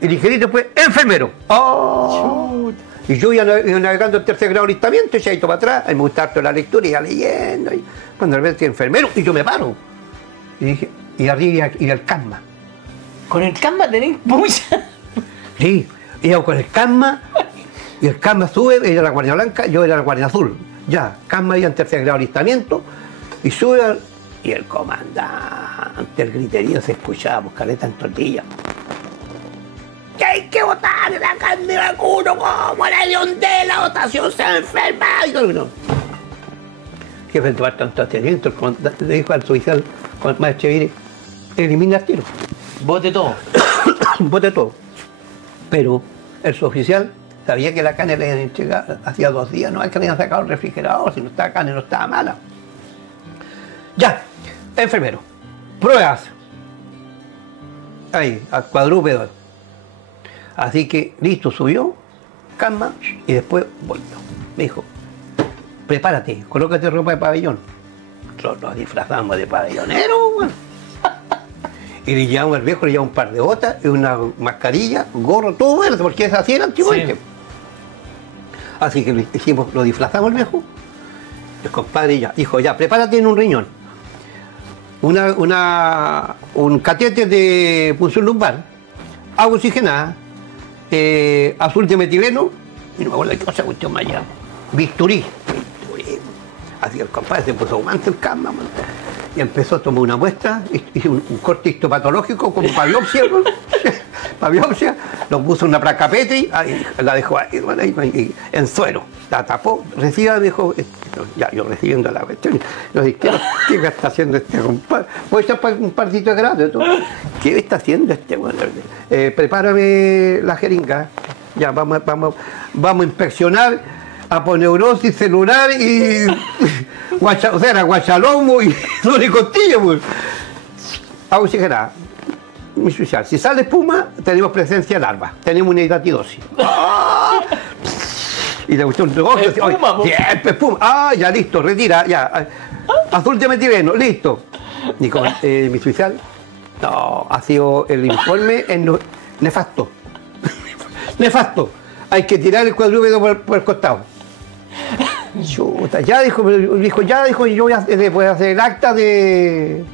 El ingenito fue enfermero. ¡Oh! Y yo iba navegando el 3er grado de alistamiento, y ahí para atrás, a mí me gusta harto la lectura, y iba leyendo, y cuando de repente enfermero, y yo me paro. Y dije, y arriba iba el casma. ¿Con el Canva tenéis mucha? Sí, iba con el casma, y el casma sube, ella era la guardia blanca, yo era la guardia azul. Ya, casma iba en 3er grado de alistamiento, y sube, y el comandante, el griterío se escuchaba, pues caleta en tortilla. Que hay que votar la carne vacuno como la león de la votación se enferma. Y todo, no. Jefe del departamento de abastecimiento, le dijo al oficial, con el maestro Vire, elimina el tiro. Bote todo. Bote todo. Pero el suboficial sabía que la carne le habían entregado hacía 2 días, no es que le habían sacado el refrigerador, si no estaba carne no estaba mala. Ya, enfermero, pruebas. Ahí, al cuadrúpedo. Así que, listo, subió, calma, y después volvió. Me dijo, prepárate, colócate ropa de pabellón. Nosotros nos disfrazamos de pabellonero, bueno. Y le llevamos al viejo, le llevamos un par de botas, y una mascarilla, gorro, todo verde, porque es así era antiguamente. Sí. Así que lo disfrazamos al viejo. El compadre ya dijo, ya, prepárate en un riñón. Un catéter de punción lumbar, agua oxigenada, azul de metileno, y no me acuerdo de qué cosa cuestión más allá. Bisturí. Así que el compadre se puso guante el cama, y empezó a tomar una muestra, hizo un corte histopatológico como para biopsia, lo puso en una placa Petri, la dejó ahí, en suero, la tapó, reciba, dijo, ya yo recibiendo la cuestión, yo dije, ¿qué está haciendo este compadre? Voy a echar un partito de grado, ¿qué está haciendo este compadre? Prepárame la jeringa, ya vamos a inspeccionar aponeurosis celular y guachalomo y costilla, pues. Agua oxigenada. Mi social. Si sale espuma, tenemos presencia de larva, tenemos una hidatidosis. Y le gustó un negocio. Siempre espuma. Ah, ya listo, retira, ya. Azul de metileno, listo. Y con mi social, no, ha sido el informe nefasto. Nefasto. Hay que tirar el cuadrúpedo por el costado. Chuta, ya dijo, yo voy a hacer el acta de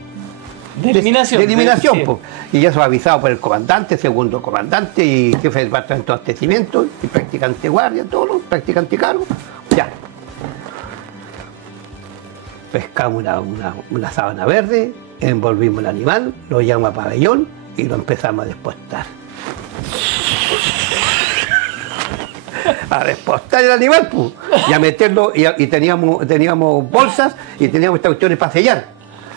eliminación. Sí. Y ya se ha avisado por el comandante, segundo comandante y jefe del departamento de abastecimiento y practicante guardia, todos, practicante cargo. Ya. Pescamos una sábana verde, envolvimos el animal, lo llevamos a pabellón y lo empezamos a despostar. A despostar el animal, pues, y a meterlo, y teníamos bolsas y teníamos estas cuestiones para sellar.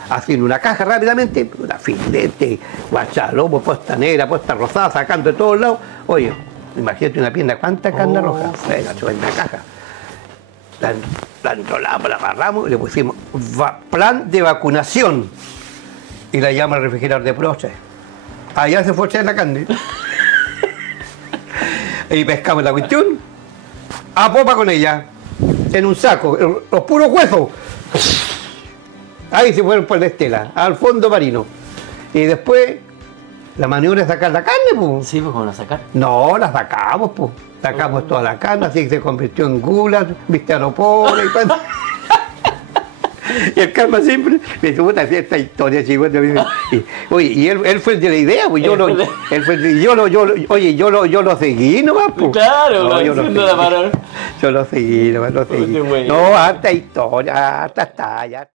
Así en una caja rápidamente, una filete, guachalomo, posta negra, posta rosada, sacando de todos lados. Oye, imagínate una pierna, ¿cuánta carne roja? Venga, en la caja. La enrolamos, la amarramos y le pusimos plan de vacunación. Y la llama al refrigerador de proche. Allá se fue a echar la carne. Y pescamos la cuestión, a popa con ella, en un saco, los puros huesos. Ahí se fueron por la estela, al fondo marino. Y después, la maniobra es sacar la carne, pues. Sí, pues, ¿cómo la sacar? No, la sacamos, pues. Sacamos toda la carne, así que se convirtió en gula, viste a los pobres y cuánto. Y el Carma siempre me dice, puta, esta historia, chico. Oye, y él fue el de la idea, pues yo lo seguí nomás, pues. Claro, no, yo lo seguí nomás, Qué bueno. No, harta historia, harta talla.